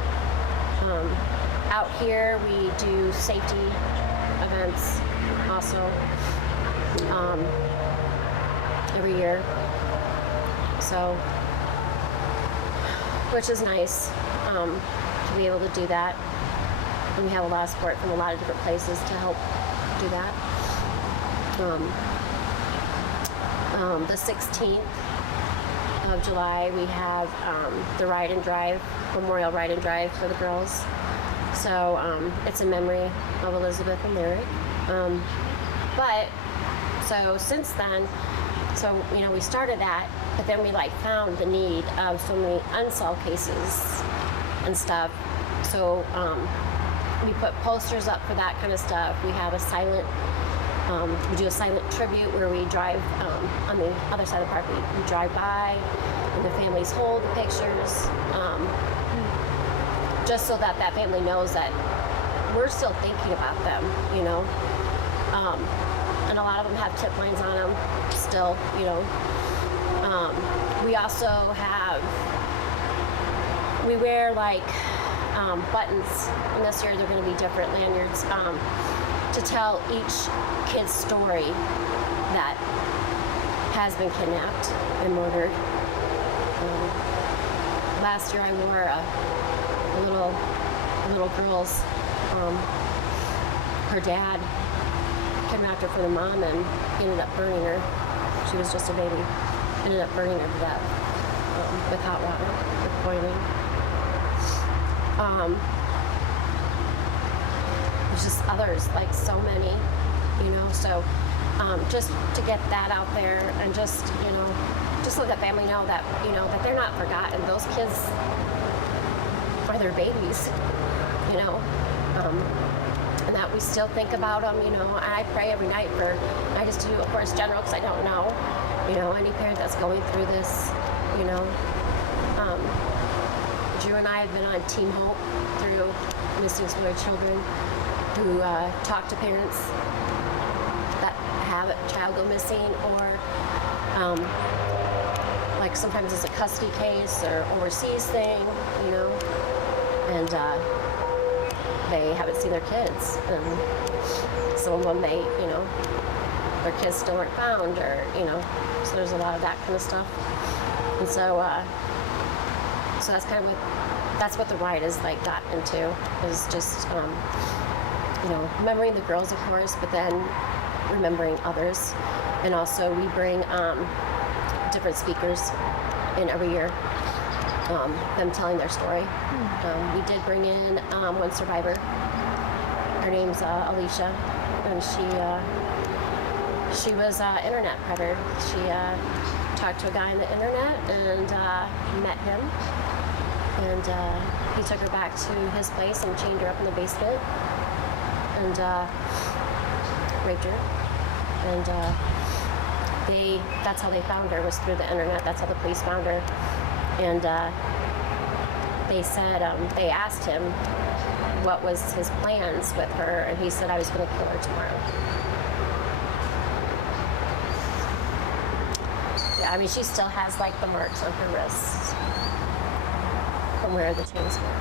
Out here we do safety events also every year, so which is nice to be able to do that. And we have a lot of support from a lot of different places to help do that. The 16th of July we have the Ride and Drive, Memorial Ride and Drive for the girls. So it's in memory of Elizabeth and Lyric. But so since then, so you know, we started that, but then we like found the need of so many unsolved cases and stuff. So we put posters up for that kind of stuff. We have a silent We do a silent tribute where we drive on the other side of the park. We drive by, and the families hold the pictures, just so that that family knows that we're still thinking about them, you know. And a lot of them have tip lines on them still, you know. We also have, we wear like buttons, and this year they're going to be different lanyards to tell each kid's story that has been kidnapped and murdered. Last year I wore a little girl's, her dad kidnapped her for the mom and ended up burning her. She was just a baby. Ended up burning her to death with hot water, with boiling. There's just others, like so many, you know, so just to get that out there and just, you know, just let the family know that, you know, that they're not forgotten. Those kids are their babies, you know, and that we still think about them, you know. And I pray every night for, I just do, of course, general, because I don't know, you know, any parent that's going through this, you know. Drew and I have been on Team Hope through Missing Exploited Children, who talk to parents that have a child go missing, or like sometimes it's a custody case or overseas thing, you know, and they haven't seen their kids, and some of them, they, you know, their kids still weren't found, or, you know, so there's a lot of that kind of stuff. And so so that's kind of what the ride is like got into, is just you know, remembering the girls, of course, but then remembering others. And also we bring different speakers in every year, them telling their story. We did bring in one survivor. Her name's Alicia, and she was internet predator. She talked to a guy on the internet and met him, and he took her back to his place and chained her up in the basement and raped her. And that's how they found her, was through the internet. That's how the police found her. And they said, they asked him what was his plans with her, and he said, I was going to kill her tomorrow. Yeah, I mean, she still has like the marks on her wrists from where the chains were.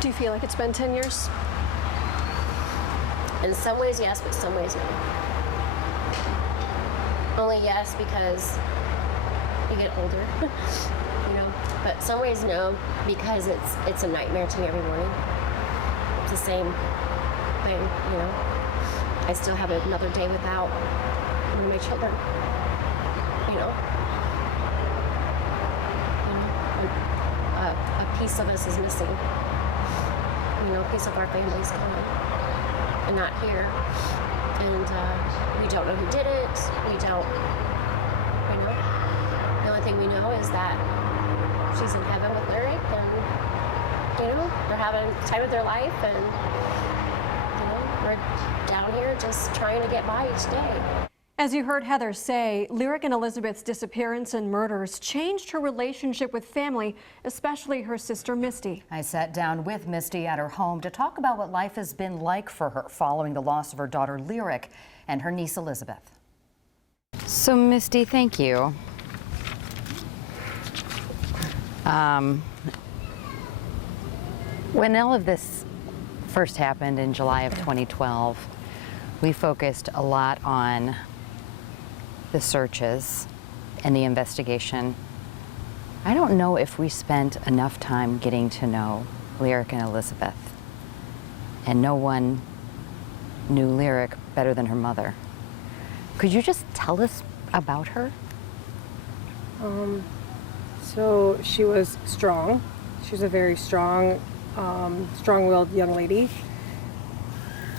Do you feel like it's been 10 years? In some ways, yes, but some ways, no. Only yes, because you get older, you know. But some ways, no, because it's a nightmare to me every morning. It's the same thing, you know. I still have another day without one of my children, you know. A piece of us is missing. You know, a piece of our family's gone and not here. And we don't know who did it. We don't, you know. The only thing we know is that she's in heaven with Lyric, and, you know, they're having time of their life, and, you know, we're down here just trying to get by each day. As you heard Heather say, Lyric and Elizabeth's disappearance and murders changed her relationship with family, especially her sister Misty. I sat down with Misty at her home to talk about what life has been like for her following the loss of her daughter Lyric and her niece Elizabeth. So Misty, thank you. When all of this first happened in July of 2012, we focused a lot on the searches and the investigation. I don't know if we spent enough time getting to know Lyric and Elizabeth, and no one knew Lyric better than her mother. Could you just tell us about her? So she was strong. She was a very strong, strong-willed young lady.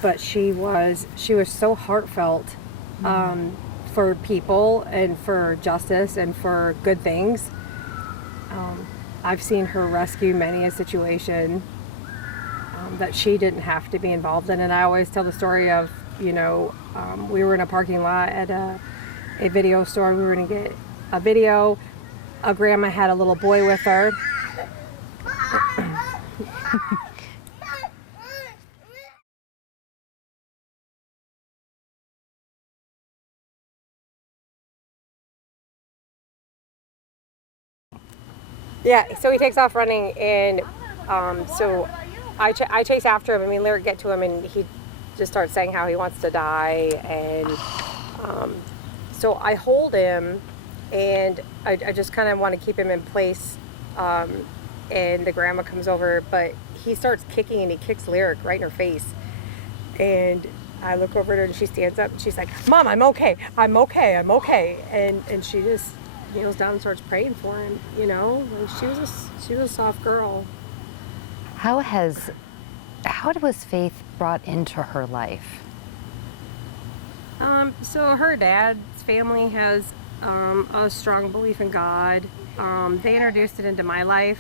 But she was so heartfelt for people and for justice and for good things. I've seen her rescue many a situation. that she didn't have to be involved in. And I always tell the story of, we were in a parking lot at a video store. We were going to get a video. A grandma had a little boy with her. Yeah, so he takes off running, and so I chase after him. I mean, Lyric get to him, and he just starts saying how he wants to die, and so I hold him, and I just kind of want to keep him in place, and the grandma comes over, but he starts kicking, and he kicks Lyric right in her face, and I look over at her, and she stands up, and she's like, "Mom, I'm okay, I'm okay, I'm okay," and she just kneels down and starts praying for him, and she was a soft girl. How was faith brought into her life? So her dad's family has a strong belief in God. They introduced it into my life.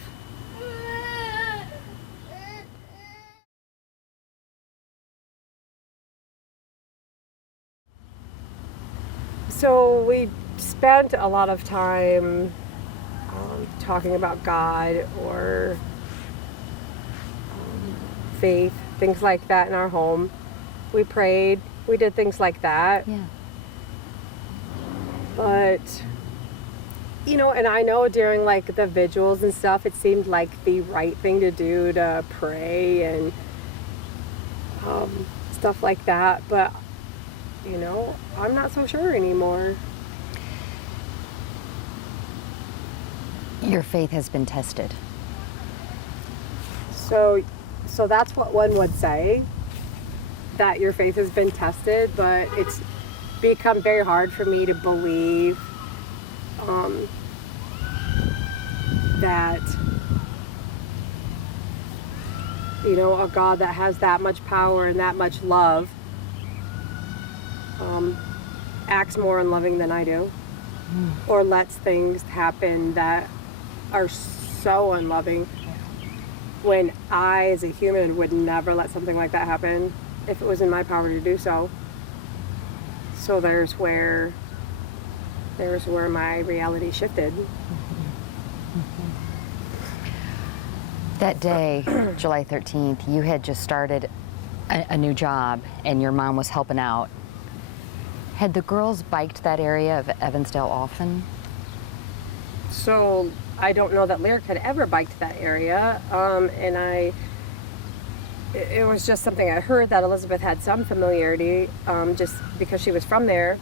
So we spent a lot of time talking about God or faith, things like that in our home. We prayed, we did things like that. Yeah. But, and I know during like the vigils and stuff, it seemed like the right thing to do to pray and stuff like that. But, I'm not so sure anymore. Your faith has been tested. So that's what one would say, that your faith has been tested, but it's become very hard for me to believe that, a God that has that much power and that much love acts more unloving than I do, or lets things happen that are so unloving, when I, as a human, would never let something like that happen if it was in my power to do so. So there's where my reality shifted. That day, July 13th, you had just started a new job, and your mom was helping out. Had the girls biked that area of Evansdale often? So I don't know that Lyric had ever biked that area, and it was just something I heard that Elizabeth had some familiarity, just because she was from there.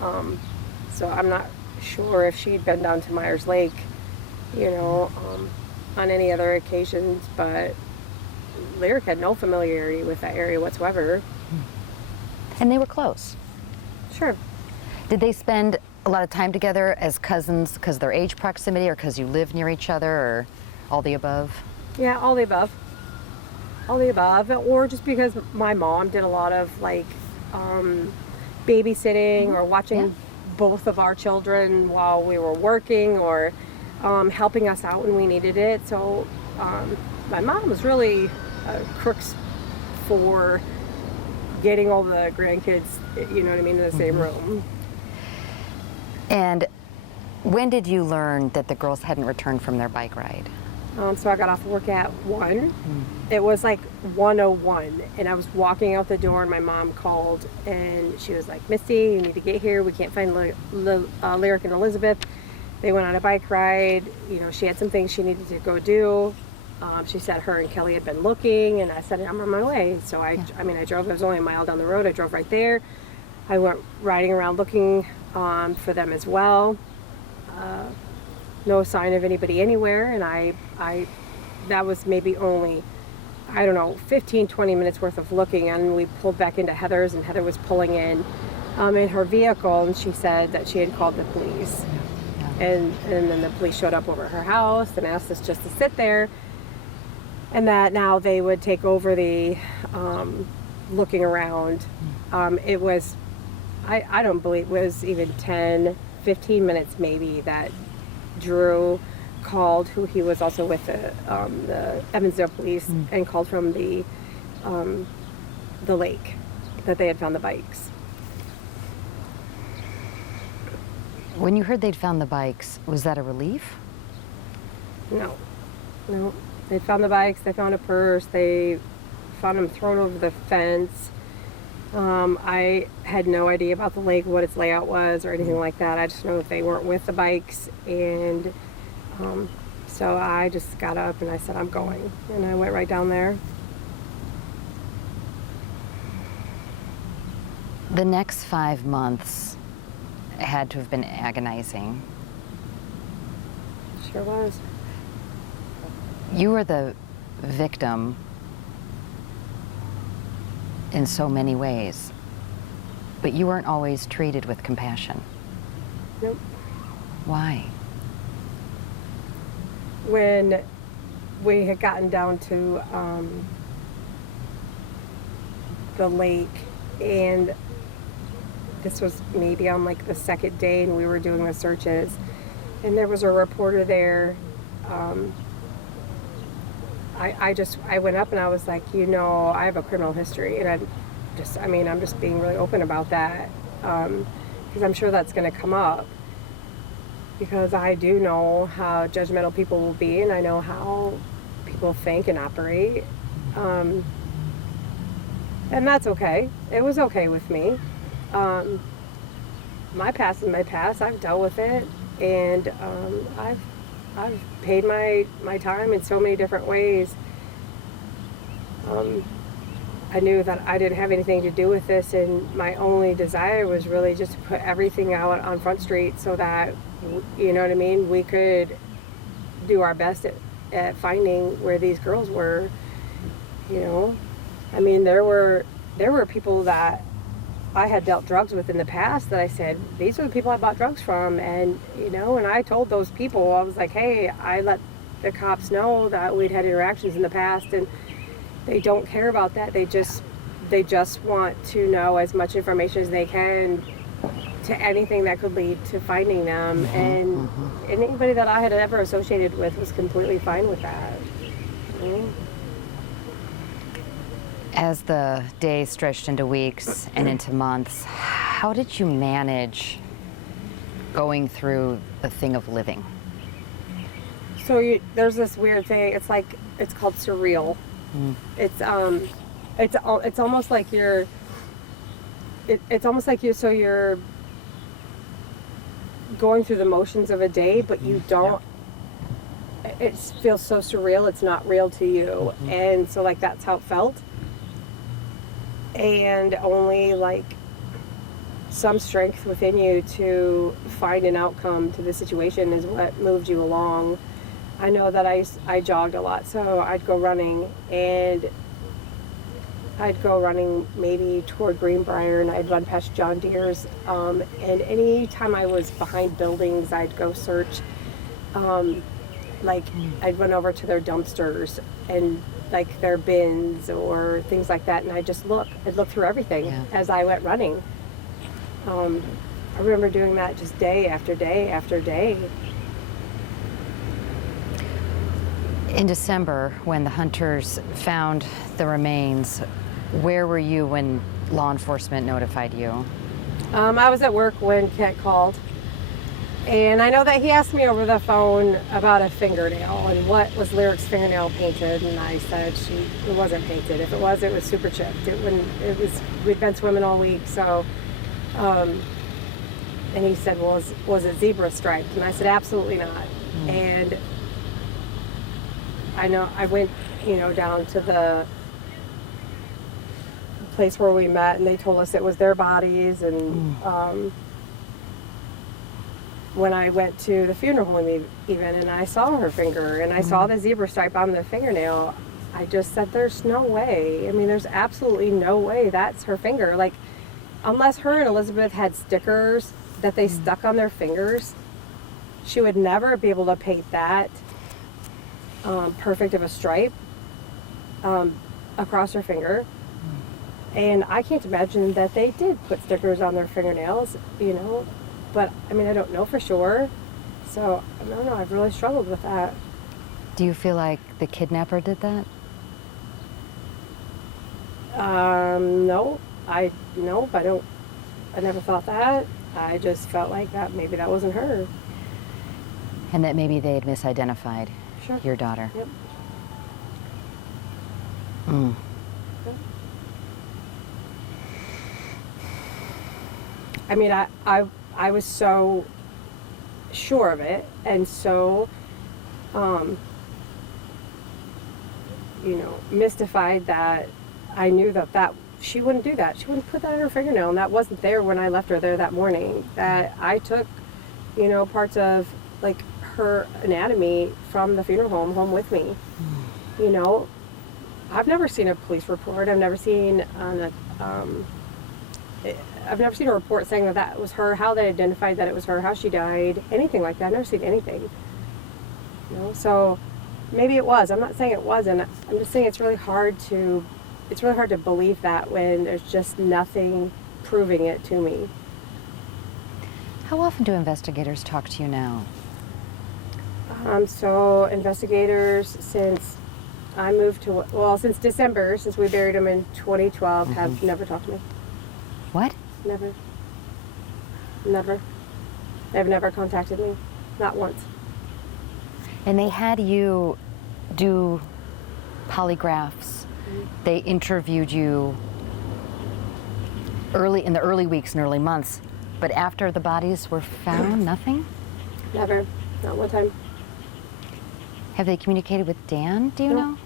So I'm not sure if she'd been down to Myers Lake, on any other occasions, but Lyric had no familiarity with that area whatsoever. And they were close. Sure. Did they spend a lot of time together as cousins because of their age proximity, or because you live near each other, or all the above? Yeah, all the above. All the above, or just because my mom did a lot of babysitting or watching both of our children while we were working, or helping us out when we needed it. So my mom was really a crux for getting all the grandkids, in the same room. And when did you learn that the girls hadn't returned from their bike ride? So I got off work at 1. It was like 1:01, and I was walking out the door, and my mom called, and she was like, "Misty, you need to get here. We can't find Lyric and Elizabeth. They went on a bike ride. She had some things she needed to go do." She said her and Kelly had been looking, and I said, "I'm on my way." So I drove. It was only a mile down the road. I drove right there. I went riding around looking for them as well. No sign of anybody anywhere, and that was maybe only, 15-20 minutes worth of looking, and we pulled back into Heather's, and Heather was pulling in her vehicle, and she said that she had called the police. And then the police showed up over at her house and asked us just to sit there, and that now they would take over the looking around. It was, I don't believe it was even 10-15 minutes maybe that Drew called, who he was also with the Evansdale police, and called from the lake that they had found the bikes. When you heard they'd found the bikes, was that a relief? No. They found the bikes, they found a purse, they found them thrown over the fence. I had no idea about the lake, what its layout was, or anything like that. I just know that they weren't with the bikes, and so I just got up and I said, I'm going. And I went right down there. The next 5 months had to have been agonizing. Sure was. You were the victim in so many ways, but you weren't always treated with compassion. Nope. Why? When we had gotten down to the lake, and this was maybe on like the second day, and we were doing the searches, and there was a reporter there. I went up and I was like, I have a criminal history, and I'm just being really open about that, because I'm sure that's going to come up, because I do know how judgmental people will be, and I know how people think and operate, and that's okay. It was okay with me. My past is my past. I've dealt with it, and I've paid my time in so many different ways. I knew that I didn't have anything to do with this, and my only desire was really just to put everything out on Front Street so that, we could do our best at finding where these girls were. There were people that I had dealt drugs with in the past that I said, these are the people I bought drugs from, and and I told those people, I was like, hey, I let the cops know that we'd had interactions in the past, and they don't care about that. They just want to know as much information as they can to anything that could lead to finding them, and anybody that I had ever associated with was completely fine with that. As the days stretched into weeks and into months, how did you manage going through the thing of living? So there's this weird thing. It's called surreal. It's almost like you're. It's almost like you. So you're going through the motions of a day, but you don't. It feels so surreal. It's not real to you, and so that's how it felt. And only some strength within you to find an outcome to the situation is what moved you along. I know that I jogged a lot, so I'd go running, and I'd go running maybe toward Greenbrier, and I'd run past John Deere's, and any time I was behind buildings, I'd go search. I'd run over to their dumpsters and their bins or things like that, and I'd look through everything as I went running. I remember doing that just day after day after day. In December, when the hunters found the remains, where were you when law enforcement notified you? I was at work when Kent called, and I know that he asked me over the phone about a fingernail and what was Lyric's fingernail painted, and I said it wasn't painted. If it was super chipped. We'd been swimming all week, so. And he said, well, was it zebra striped? And I said, absolutely not. And I know I went, down to the place where we met, and they told us it was their bodies. And when I went to the funeral home even, and I saw her finger, and I saw the zebra stripe on the fingernail, I just said, there's no way. There's absolutely no way that's her finger. Unless her and Elizabeth had stickers that they stuck on their fingers, she would never be able to paint that perfect of a stripe across her finger. And I can't imagine that they did put stickers on their fingernails, but I don't know for sure. So, I don't know, I've really struggled with that. Do you feel like the kidnapper did that? No, I never thought that. I just felt like that maybe that wasn't her. And that maybe they had misidentified Sure. your daughter? Yep. Mm. I mean, I was so sure of it, and so, mystified that I knew that she wouldn't do that. She wouldn't put that in her fingernail, and that wasn't there when I left her there that morning. That I took, parts of, like, her anatomy from the funeral home with me. I've never seen a police report. I've never seen a report saying that was her, how they identified that it was her, how she died, anything like that. I've never seen anything. So maybe it was. I'm not saying it wasn't. I'm just saying it's really hard to believe that when there's just nothing proving it to me. How often do investigators talk to you now? So investigators, since I moved since December, since we buried him in 2012, have never talked to me. What? Never. They've never contacted me. Not once. And they had you do polygraphs. They interviewed you in the early weeks and early months, but after the bodies were found, nothing? Never. Not one time. Have they communicated with Dan, do you know?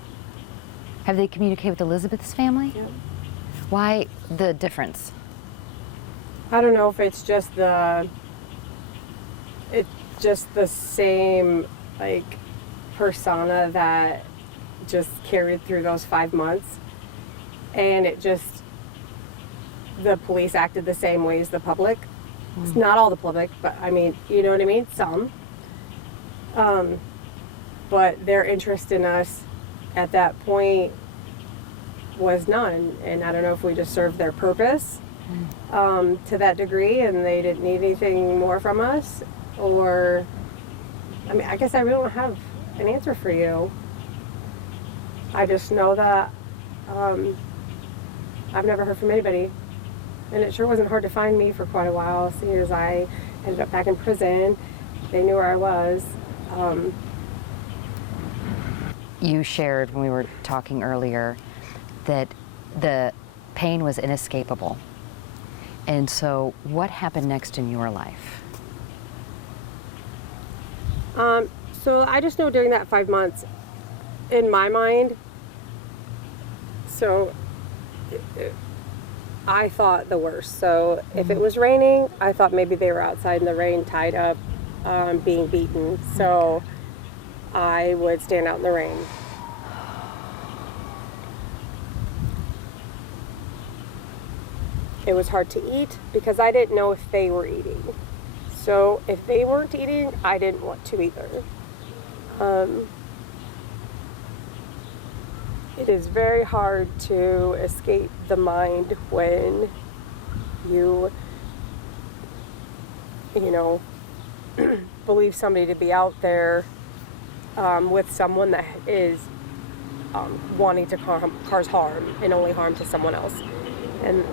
Have they communicated with Elizabeth's family? Yeah. Why the difference? I don't know if it's just the same, like, persona that just carried through those 5 months, and the police acted the same way as the public. It's not all the public, but I mean, you know what I mean? Some. But their interest in us at that point was none, and I don't know if we just served their purpose to that degree and they didn't need anything more from us, or I guess I really don't have an answer for you. I just know that I've never heard from anybody, and it sure wasn't hard to find me for quite a while, seeing as I ended up back in prison. They knew where I was. You shared when we were talking earlier that the pain was inescapable. And so what happened next in your life? So I just know during that 5 months, in my mind, I thought the worst. So if it was raining, I thought maybe they were outside in the rain, tied up, being beaten. So I would stand out in the rain. It was hard to eat because I didn't know if they were eating. So if they weren't eating, I didn't want to either. It is very hard to escape the mind when you believe somebody to be out there with someone that is wanting to cause harm and only harm to someone else. And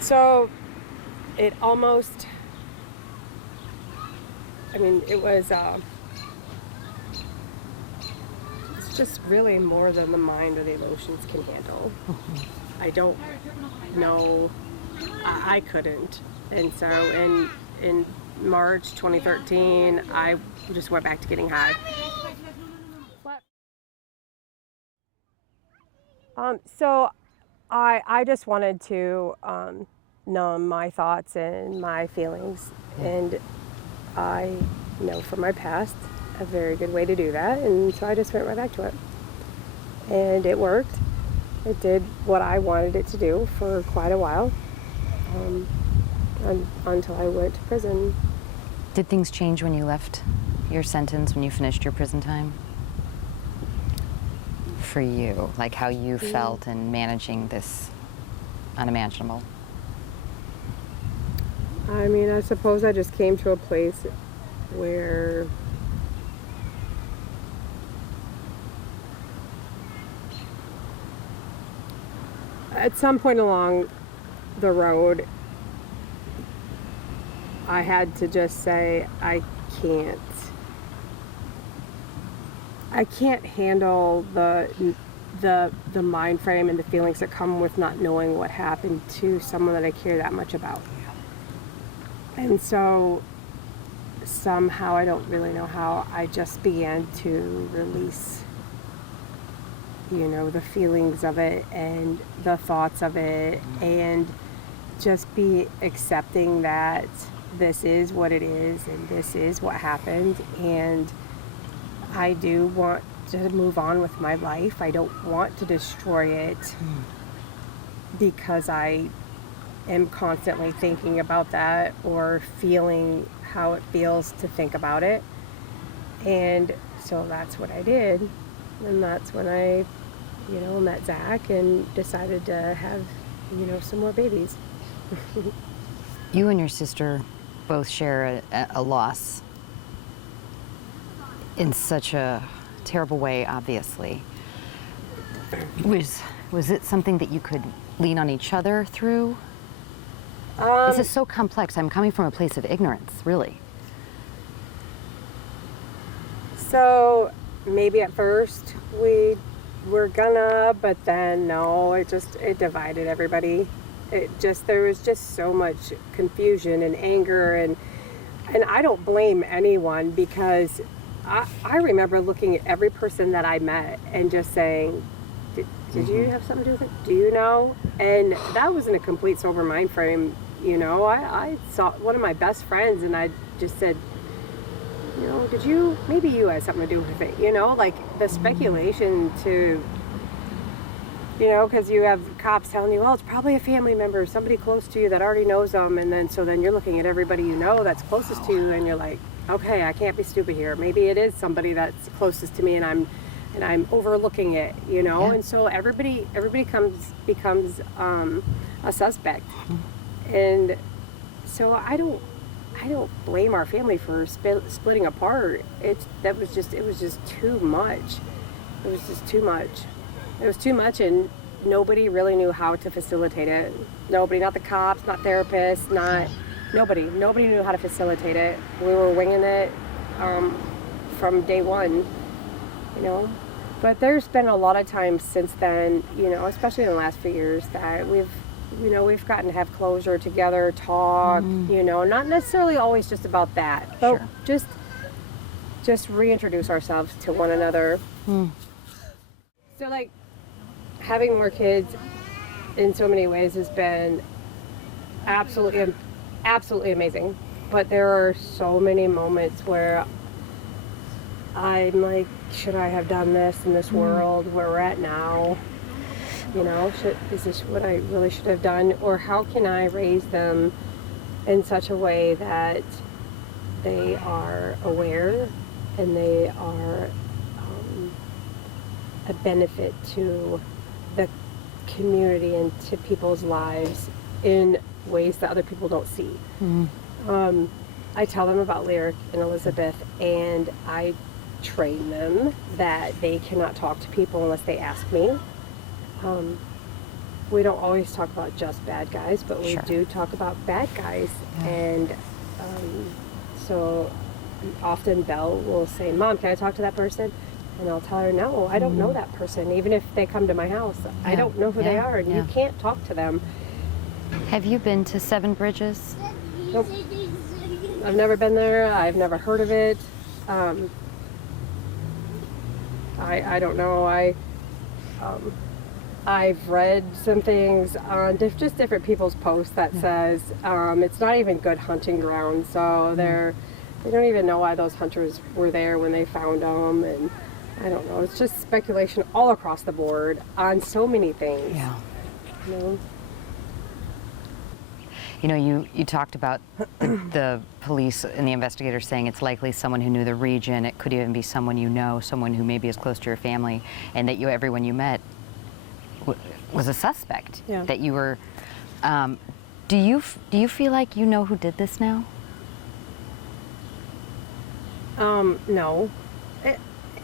so it almost, it was, it's just really more than the mind or the emotions can handle. I don't know, I couldn't. And so in March 2013, I just went back to getting high. So I just wanted to numb my thoughts and my feelings, and I know from my past a very good way to do that, and so I just went right back to it. And it worked. It did what I wanted it to do for quite a while, until I went to prison. Did things change when you left your sentence, when you finished your prison time? For you, like how you felt in managing this unimaginable? I mean, I suppose I just came to a place where at some point along the road, I had to just say, I can't handle the mind frame and the feelings that come with not knowing what happened to someone that I care that much about. And so somehow, I don't really know how, I just began to release, you know, the feelings of it and the thoughts of it, and just be accepting that this is what it is and this is what happened, and I do want to move on with my life. I don't want to destroy it because I am constantly thinking about that or feeling how it feels to think about it. And so that's what I did. And that's when I, you know, met Zach and decided to have, you know, some more babies. You and your sister both share a loss in such a terrible way, obviously. Was it something that you could lean on each other through? This is so complex. I'm coming from a place of ignorance, really. So maybe at first we were gonna, but then no, it divided everybody. There was just so much confusion and anger, and I don't blame anyone, because I remember looking at every person that I met and just saying, did you have something to do with it? Do you know? And that was in a complete sober mind frame. You know, I saw one of my best friends and I just said, you know, maybe you had something to do with it, you know, like the speculation to, you know, because you have cops telling you, well, it's probably a family member, somebody close to you that already knows them, and then you're looking at everybody you know that's closest to you, and you're like, okay, I can't be stupid here. Maybe it is somebody that's closest to me, and I'm overlooking it, you know. Yeah. And so everybody becomes a suspect, and so I don't blame our family for splitting apart. It was just too much. It was just too much. It was too much, and nobody really knew how to facilitate it. Nobody, not the cops, not therapists, nobody knew how to facilitate it. We were winging it from day one, you know. But there's been a lot of times since then, you know, especially in the last few years, that we've gotten to have closure together, talk, you know, not necessarily always just about that, but Sure. just reintroduce ourselves to one another. So, like, having more kids in so many ways has been absolutely amazing. But there are so many moments where I'm like, should I have done this in this world where we're at now? You know, is this what I really should have done? Or how can I raise them in such a way that they are aware and they are a benefit to the community and to people's lives in ways that other people don't see. I tell them about Lyric and Elizabeth, and I train them that they cannot talk to people unless they ask me. We don't always talk about just bad guys, but we do talk about bad guys. And so often Belle will say, Mom, can I talk to that person? And I'll tell her, no, I don't know that person. Even if they come to my house, I don't know who they are, and you can't talk to them. Have you been to Seven Bridges? Nope. I've never been there. I've never heard of it. I don't know. I've read some things on just different people's posts that says it's not even good hunting ground. So they don't even know why those hunters were there when they found them, and I don't know. It's just speculation all across the board on so many things. Yeah. You know? You know, you talked about the police and the investigators saying it's likely someone who knew the region. It could even be someone you know, someone who maybe is close to your family, and that everyone you met was a suspect. Yeah. That you were. Do you feel like you know who did this now? No.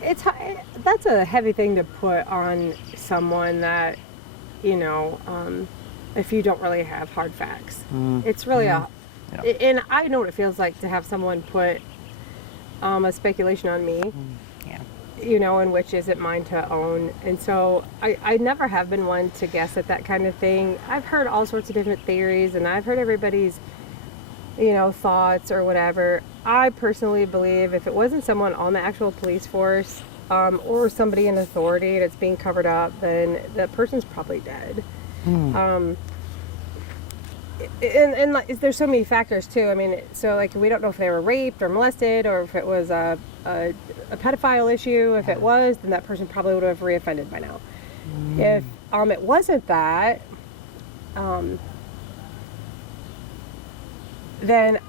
That's a heavy thing to put on someone that, if you don't really have hard facts. It's really and I know what it feels like to have someone put a speculation on me, and which isn't mine to own. And so I never have been one to guess at that kind of thing. I've heard all sorts of different theories, and I've heard everybody's, thoughts or whatever. I personally believe if it wasn't someone on the actual police force or somebody in authority that's being covered up, then that person's probably dead. And like, there's so many factors too. I mean, so like we don't know if they were raped or molested, or if it was a pedophile issue. If it was, then that person probably would have reoffended by now. If it wasn't that, then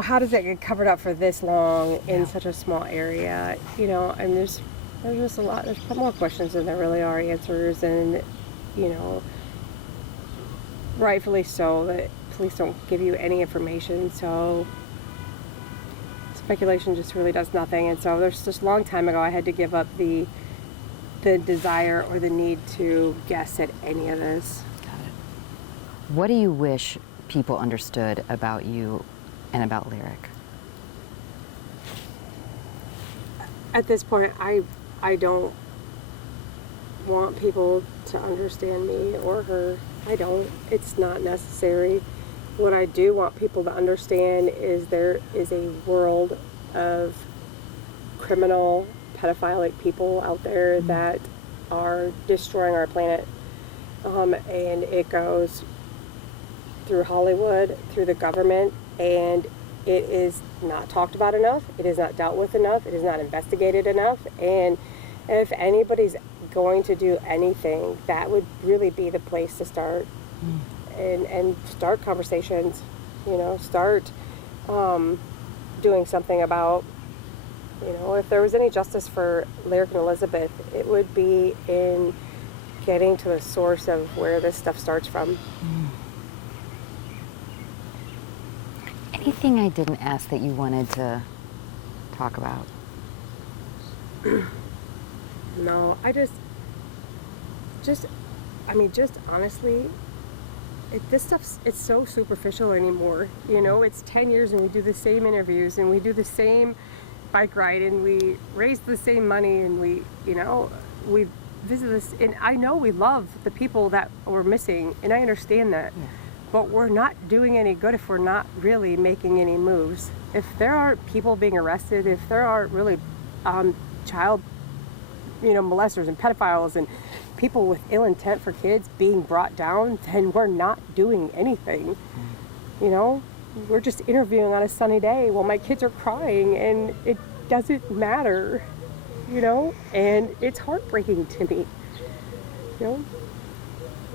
how does it get covered up for this long in such a small area? And there's just there's more questions than there really are answers, and rightfully so that police don't give you any information, so speculation just really does nothing. And so there's just a long time ago I had to give up the desire or the need to guess at any of this. Got it. What do you wish people understood about you and about Lyric? At this point, I don't want people to understand me or her. I don't. It's not necessary. What I do want people to understand is there is a world of criminal, pedophilic people out there that are destroying our planet. And it goes through Hollywood, through the government, and it is not talked about enough. It is not dealt with enough. It is not investigated enough. And if anybody's going to do anything, that would really be the place to start. And start conversations, start doing something about, if there was any justice for Lyric and Elizabeth, it would be in getting to the source of where this stuff starts from. Anything I didn't ask that you wanted to talk about? No, just honestly, this stuff's, it's so superficial anymore. It's 10 years and we do the same interviews and we do the same bike ride and we raise the same money and we visit this. And I know we love the people that were missing, and I understand that. Yeah. But we're not doing any good if we're not really making any moves. If there aren't people being arrested, if there aren't really child molesters and pedophiles and people with ill intent for kids being brought down, then we're not doing anything. We're just interviewing on a sunny day while my kids are crying, and it doesn't matter, and it's heartbreaking to me.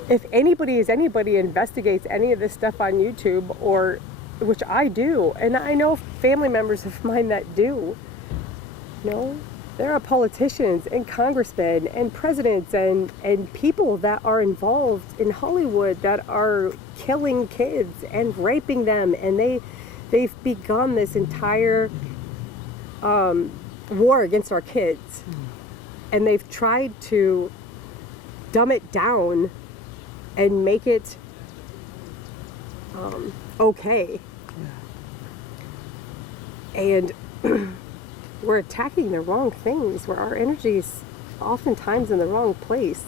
If anybody investigates any of this stuff on YouTube, or which I do, and I know family members of mine that do, there are politicians and congressmen and presidents and people that are involved in Hollywood that are killing kids and raping them, and they've begun this entire war against our kids, and they've tried to dumb it down and make it okay. And we're attacking the wrong things, where our energy's oftentimes in the wrong place.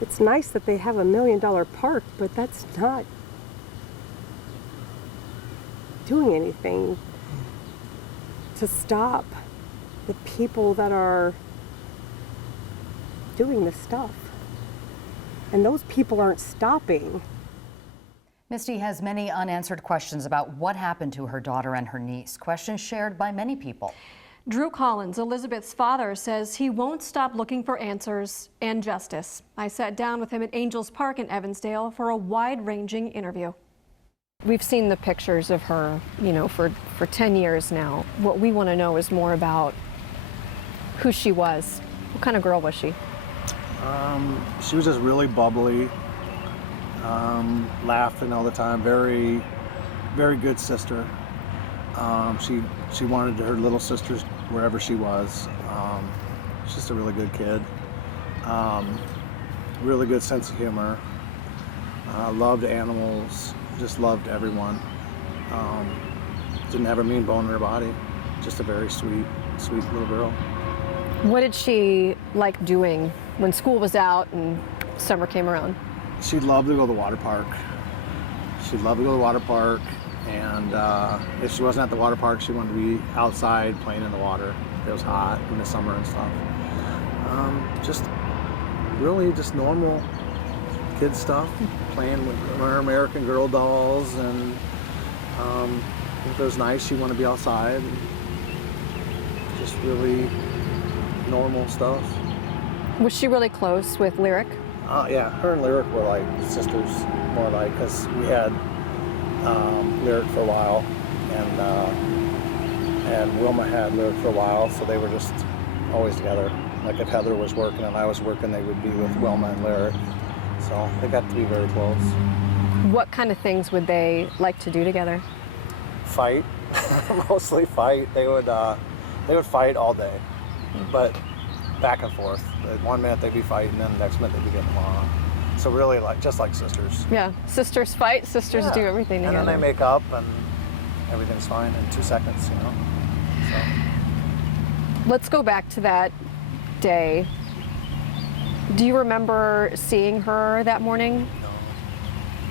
It's nice that they have $1 million park, but that's not doing anything to stop the people that are doing this stuff. And those people aren't stopping. Misty has many unanswered questions about what happened to her daughter and her niece, questions shared by many people. Drew Collins, Elizabeth's father, says he won't stop looking for answers and justice. I sat down with him at Angels Park in Evansdale for a wide-ranging interview. We've seen the pictures of her, for 10 years now. What we want to know is more about who she was. What kind of girl was she? She was just really bubbly. laughing all the time. Very, very good sister. She wanted her little sisters wherever she was. She's just a really good kid. Really good sense of humor. Loved animals. Just loved everyone. Didn't have a mean bone in her body. Just a very sweet little girl. What did she like doing when school was out and summer came around? She'd love to go to the water park. She'd love to go to the water park, and if she wasn't at the water park, she wanted to be outside playing in the water. It was hot in the summer and stuff. Just really just normal kid stuff, playing with our American Girl dolls, and if it was nice, she wanted to be outside. Just really normal stuff. Was she really close with Lyric? Yeah, her and Lyric were like sisters, more like, because we had Lyric for a while, and Wilma had Lyric for a while, so they were just always together. Like if Heather was working and I was working, they would be with Wilma and Lyric. So they got to be very close. What kind of things would they like to do together? Fight, mostly fight. They would fight all day, but back and forth. One minute they'd be fighting, and the next minute they'd be getting along. So really, just like sisters. Yeah, sisters fight, sisters do everything together. And then they make up, and everything's fine in 2 seconds, So. Let's go back to that day. Do you remember seeing her that morning? No.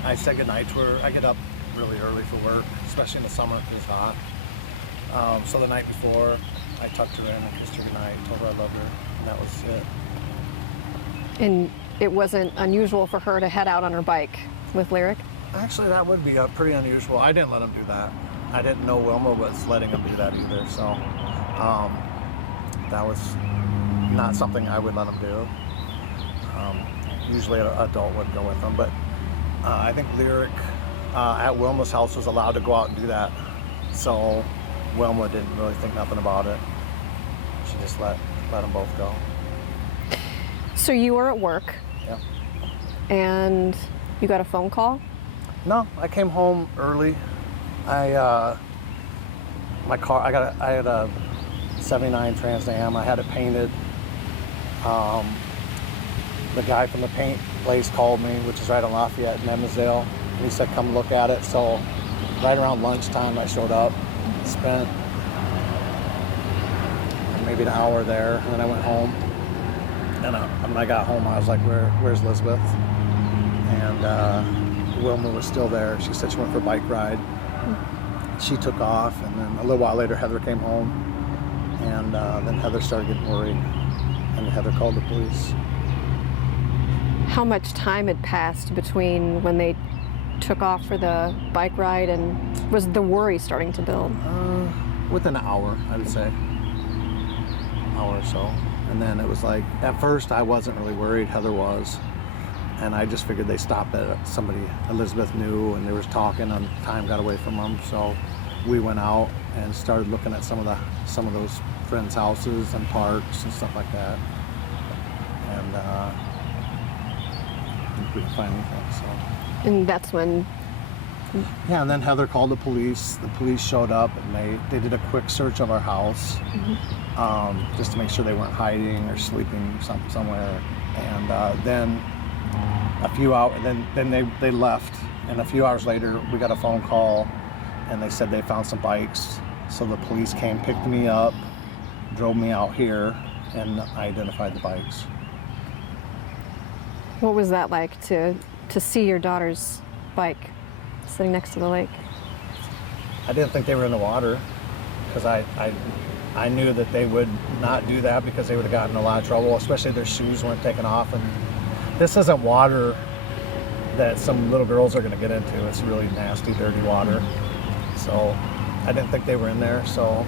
I said goodnight to her. I get up really early for work, especially in the summer because it's hot. So the night before, I tucked her in and kissed her goodnight, told her I loved her, and that was it. And it wasn't unusual for her to head out on her bike with Lyric? Actually, that would be pretty unusual. I didn't let him do that. I didn't know Wilma was letting him do that either, so that was not something I would let him do. Usually an adult would go with them, but I think Lyric at Wilma's house was allowed to go out and do that, so Wilma didn't really think nothing about it. She just let them both go. So you were at work. Yeah. And you got a phone call? No, I came home early. I had a 79 Trans Am. I had it painted. The guy from the paint place called me, which is right on Lafayette and Emmonsdale. And he said, come look at it. So right around lunchtime, I showed up, spent maybe an hour there, and then I went home. And when I got home, I was like, where's Elizabeth? And Wilma was still there. She said she went for a bike ride. She took off, and then a little while later, Heather came home. And then Heather started getting worried, and Heather called the police. How much time had passed between when they took off for the bike ride and was the worry starting to build? Within an hour, I would say. An hour or so. And then it was like, at first I wasn't really worried, Heather was. And I just figured they stopped at somebody Elizabeth knew, and they was talking, and time got away from them. So we went out and started looking at some of those friends' houses and parks and stuff like that. And we didn't find anything, so. And that's when... Yeah, and then Heather called the police. The police showed up, and they did a quick search of our house, just to make sure they weren't hiding or sleeping somewhere. And then a few hours, then they left. And a few hours later, we got a phone call, and they said they found some bikes. So the police came, picked me up, drove me out here, and I identified the bikes. What was that like to see your daughter's bike sitting next to the lake? I didn't think they were in the water, because I knew that they would not do that because they would have gotten in a lot of trouble, especially their shoes weren't taken off. And this isn't water that some little girls are going to get into. It's really nasty, dirty water. So I didn't think they were in there, so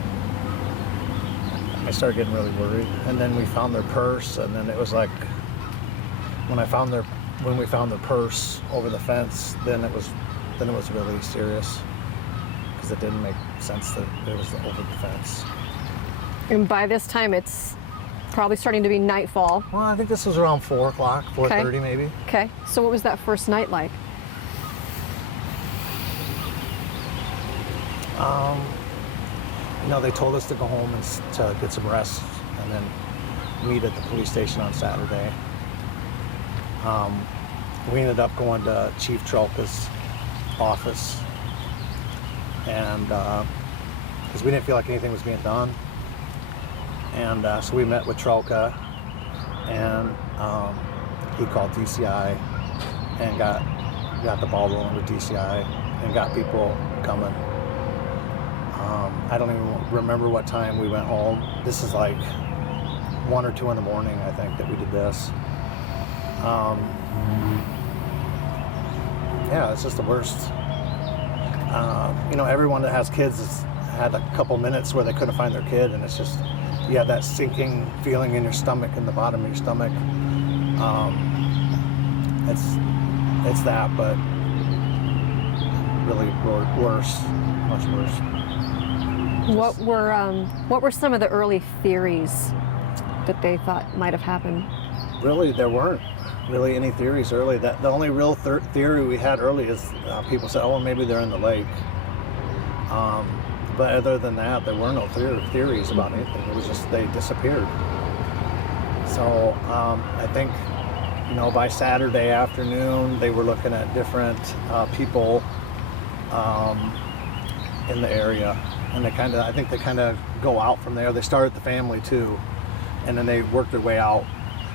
I started getting really worried. And then we found their purse, and then it was like, when we found their purse over the fence, then it was really serious, because it didn't make sense that it was over the fence. And by this time, it's probably starting to be nightfall. Well, I think this was around 4 o'clock, 4:30 maybe. Okay, so what was that first night like? They told us to go home and to get some rest and then meet at the police station on Saturday. We ended up going to Chief Trolka's office, and because we didn't feel like anything was being done, and so we met with Trolka, and he called DCI and got the ball rolling with DCI and got people coming. I don't even remember what time we went home. This is like 1 or 2 in the morning, I think, that we did this. Yeah, it's just the worst. Everyone that has kids has had a couple minutes where they couldn't find their kid, and it's just, you have that sinking feeling in your stomach, in the bottom of your stomach. It's that, but really worse, much worse. What were some of the early theories that they thought might have happened? Really, there weren't really any theories early. The only real theory we had early is people said, "Oh, maybe they're in the lake." But other than that, there were no theories about anything. It was just they disappeared. So I think, by Saturday afternoon, they were looking at different people in the area, and I think they kind of go out from there. They started the family too, and then they worked their way out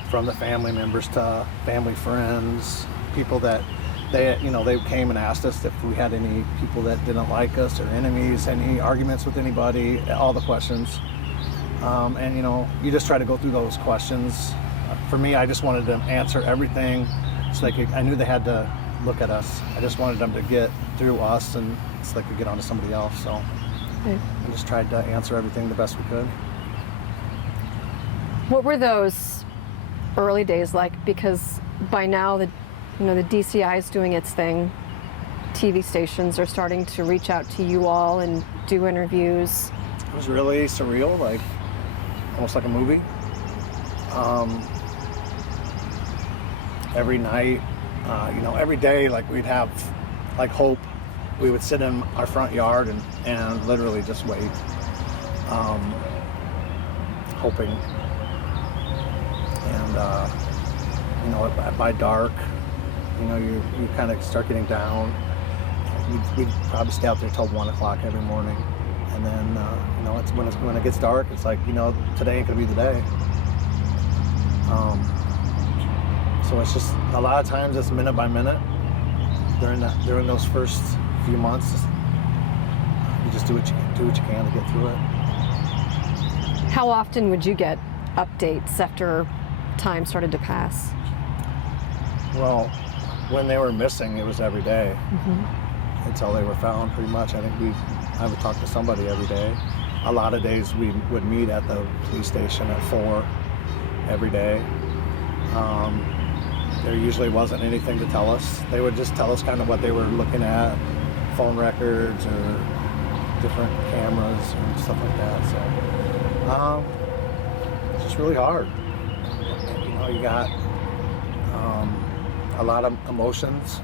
from the family members to family friends, people that they came and asked us if we had any people that didn't like us or enemies, any arguments with anybody, all the questions. And you just try to go through those questions. For me, I just wanted to answer everything so I knew they had to look at us. I just wanted them to get through us and so they could get on to somebody else. So Okay. I just tried to answer everything the best we could. What were those early days like? Because by now the DCI is doing its thing. TV stations are starting to reach out to you all and do interviews. It was really surreal, like almost like a movie. Every night, every day, like we'd have like hope. We would sit in our front yard and literally just wait, hoping. And by dark, you kind of start getting down. We'd probably stay out there till 1 o'clock every morning, and then it's when it gets dark, it's like today ain't gonna be the day. So it's just a lot of times it's minute by minute during those first few months. You just do what you can to get through it. How often would you get updates after time started to pass? Well, when they were missing, it was every day until they were found. Pretty much, I think I would talk to somebody every day. A lot of days we would meet at the police station at 4 every day. There usually wasn't anything to tell us. They would just tell us kind of what they were looking at, phone records or different cameras and stuff like that. So it's just really hard. You got a lot of emotions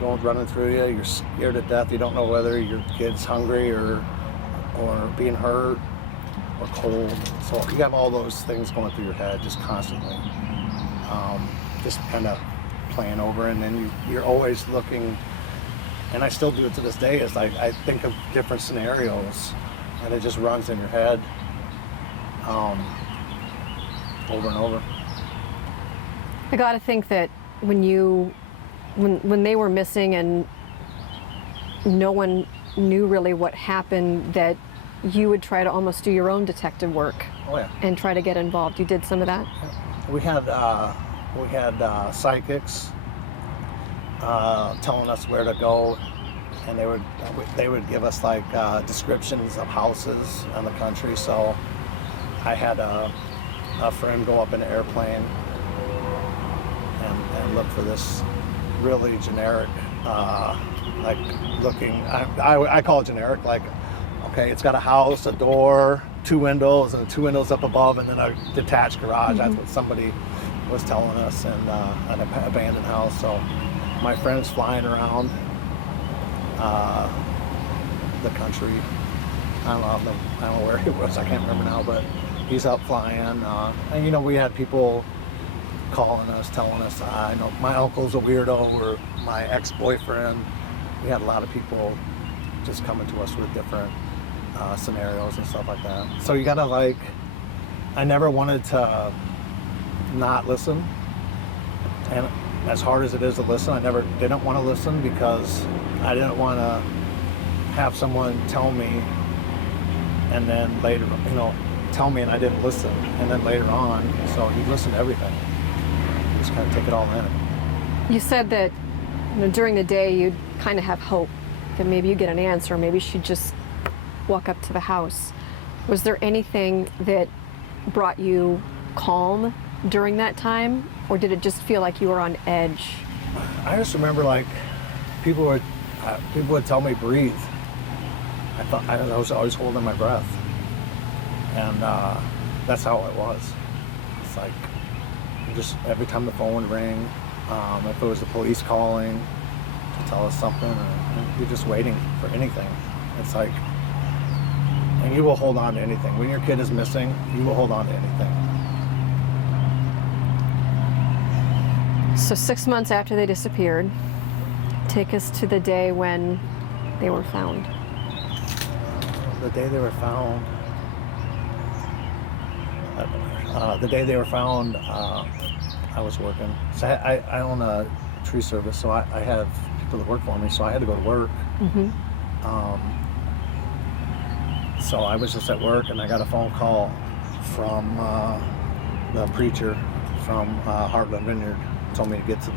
running through you. You're scared to death. You don't know whether your kid's hungry or being hurt or cold. So you have all those things going through your head just constantly. Just kind of playing over, and then you're always looking, and I still do it to this day, is like I think of different scenarios and it just runs in your head over and over. I got to think that when they were missing and no one knew really what happened, that you would try to almost do your own detective work. Oh yeah. And try to get involved. You did some of that? We had psychics telling us where to go, and they would give us like descriptions of houses in the country. So I had a friend go up in an airplane and look for this really generic, like looking. I call it generic. Like, okay, it's got a house, a door, 2 windows, and 2 windows up above, and then a detached garage. That's what somebody was telling us, and an abandoned house. So my friend's flying around the country. I don't know where he was. I can't remember now, but he's up flying. And you know, we had people calling us, telling us, I know my uncle's a weirdo, or my ex-boyfriend. We had a lot of people just coming to us with different scenarios and stuff like that. So you gotta like, I never wanted to not listen. And as hard as it is to listen, I never didn't want to listen, because I didn't want to have someone tell me and then later, you know, tell me and I didn't listen. And then later on, so you listen to everything. Just kind of take it all in. You said that, you know, during the day you'd kind of have hope that maybe you get an answer, maybe she'd just walk up to the house. Was there anything that brought you calm during that time, or did it just feel like you were on edge? I just remember like people would tell me breathe. I was always holding my breath, and that's how it was. It's like just every time the phone would ring, if it was the police calling to tell us something, or you're just waiting for anything. It's like, and you will hold on to anything. When your kid is missing, you will hold on to anything. So 6 months after they disappeared, take us to the day when they were found. The day they were found, I was working. So I own a tree service, so I have people that work for me, so I had to go to work. Mm-hmm. So I was just at work, and I got a phone call from the preacher from Heartland Vineyard. Told me to get to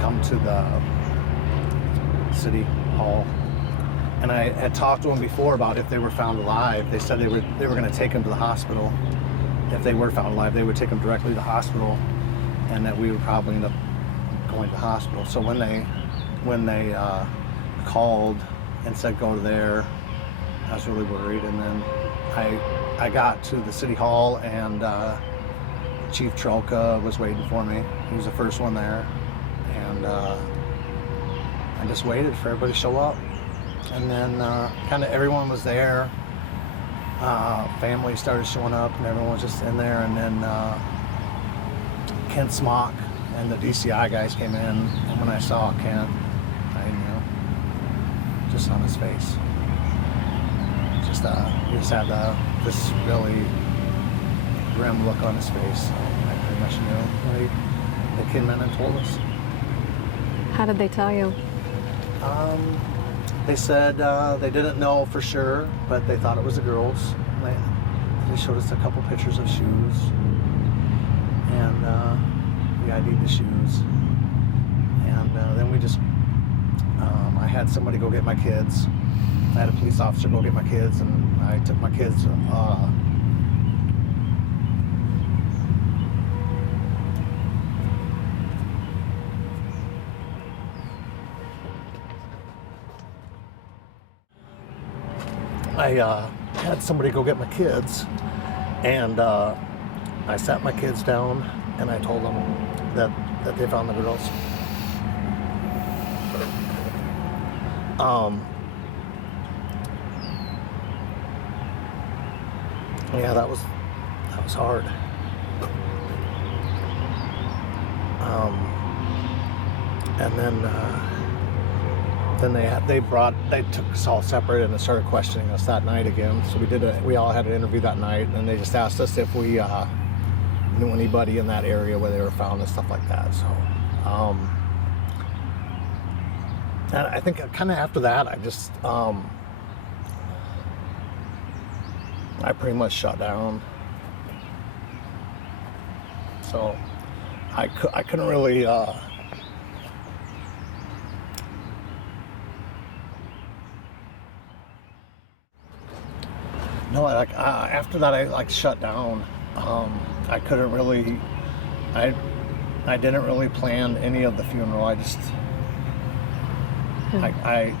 come to the city hall. And I had talked to him before about if they were found alive. They said they were going to take him to the hospital. If they were found alive, they would take him directly to the hospital, and that we would probably end up going to the hospital. So when they called and said go to there, I was really worried. And then I got to the city hall, and Chief Trelka was waiting for me. He was the first one there, and I just waited for everybody to show up. And then kind of everyone was there. Family started showing up, and everyone was just in there. And then Kent Smock and the DCI guys came in, and when I saw Kent, I knew, just on his face. He just had this really grim look on his face. So I pretty much knew when they came in and told us. How did they tell you? They said they didn't know for sure, but they thought it was the girls. They showed us a couple pictures of shoes, and we ID'd the shoes. And then we just, I had somebody go get my kids. I had a police officer go get my kids, and I took my kids. I had somebody go get my kids, and I sat my kids down, and I told them that they found the girls. Yeah, that was hard. And then they took us all separate and started questioning us that night again. So we all had an interview that night, and they just asked us if we knew anybody in that area where they were found and stuff like that. So, and I think kind of after that, I just I pretty much shut down. So I couldn't really no, after that I shut down. I couldn't really, I didn't really plan any of the funeral. I just, I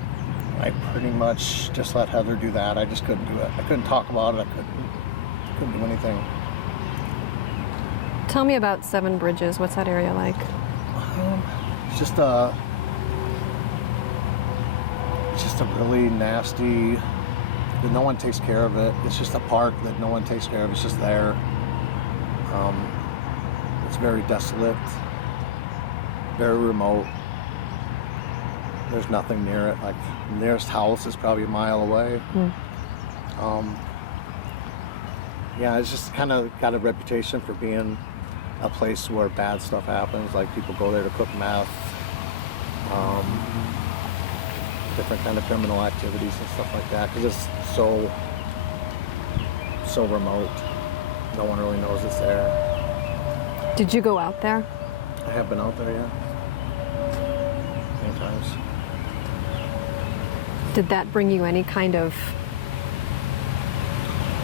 pretty much just let Heather do that. I just couldn't do it. I couldn't talk about it. I couldn't do anything. Tell me about Seven Bridges. What's that area like? It's just a It's just a really nasty, that no one takes care of it. It's just a park that no one takes care of. It's just there. It's very desolate, very remote. There's nothing near it. Like, the nearest house is probably a mile away. Yeah, it's just kind of got a reputation for being a place where bad stuff happens. Like, people go there to cook meth, different kind of criminal activities and stuff like that, because it's so remote. No one really knows it's there. Did you go out there? I have been out there, yeah, many times. Did that bring you any kind of...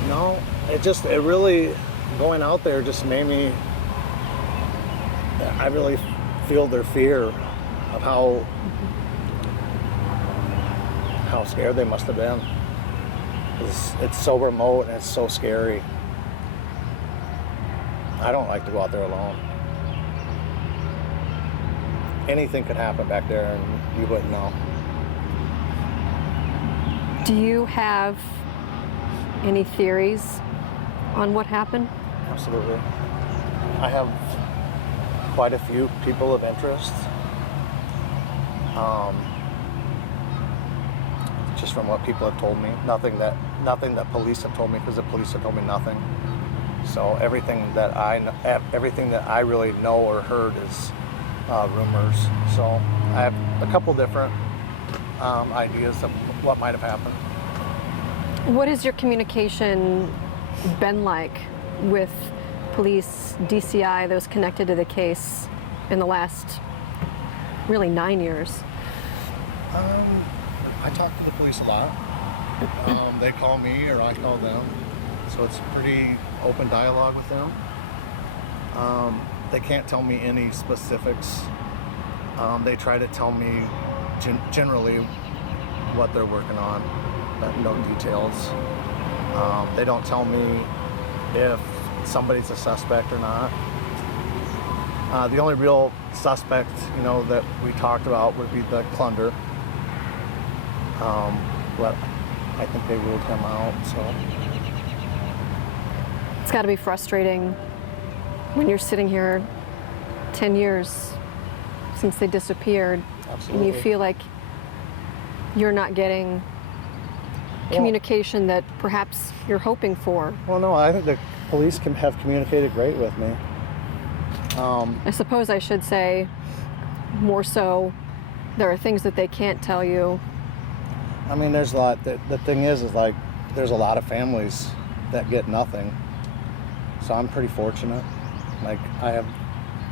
No, it really, going out there just made me, I really feel their fear of how scared they must have been. It's so remote and it's so scary. I don't like to go out there alone. Anything could happen back there and you wouldn't know. Do you have any theories on what happened? Absolutely. I have quite a few people of interest. Just from what people have told me. Nothing that police have told me, because the police have told me nothing. So everything that I really know or heard is rumors. So I have a couple different ideas of what might have happened. What has your communication been like with police, DCI, those connected to the case in the last really 9 years? I talk to the police a lot. They call me or I call them. So it's pretty open dialogue with them. They can't tell me any specifics. They try to tell me generally what they're working on, but no details. They don't tell me if somebody's a suspect or not. The only real suspect, that we talked about would be the Clunder. But I think they ruled him out, so. It's got to be frustrating when you're sitting here 10 years since they disappeared. Absolutely. And you feel like you're not getting communication that perhaps you're hoping for. Well, no, I think the police have communicated great with me. I suppose I should say more so there are things that they can't tell you. I mean, there's a lot. The thing is like, there's a lot of families that get nothing. So I'm pretty fortunate. Like, I have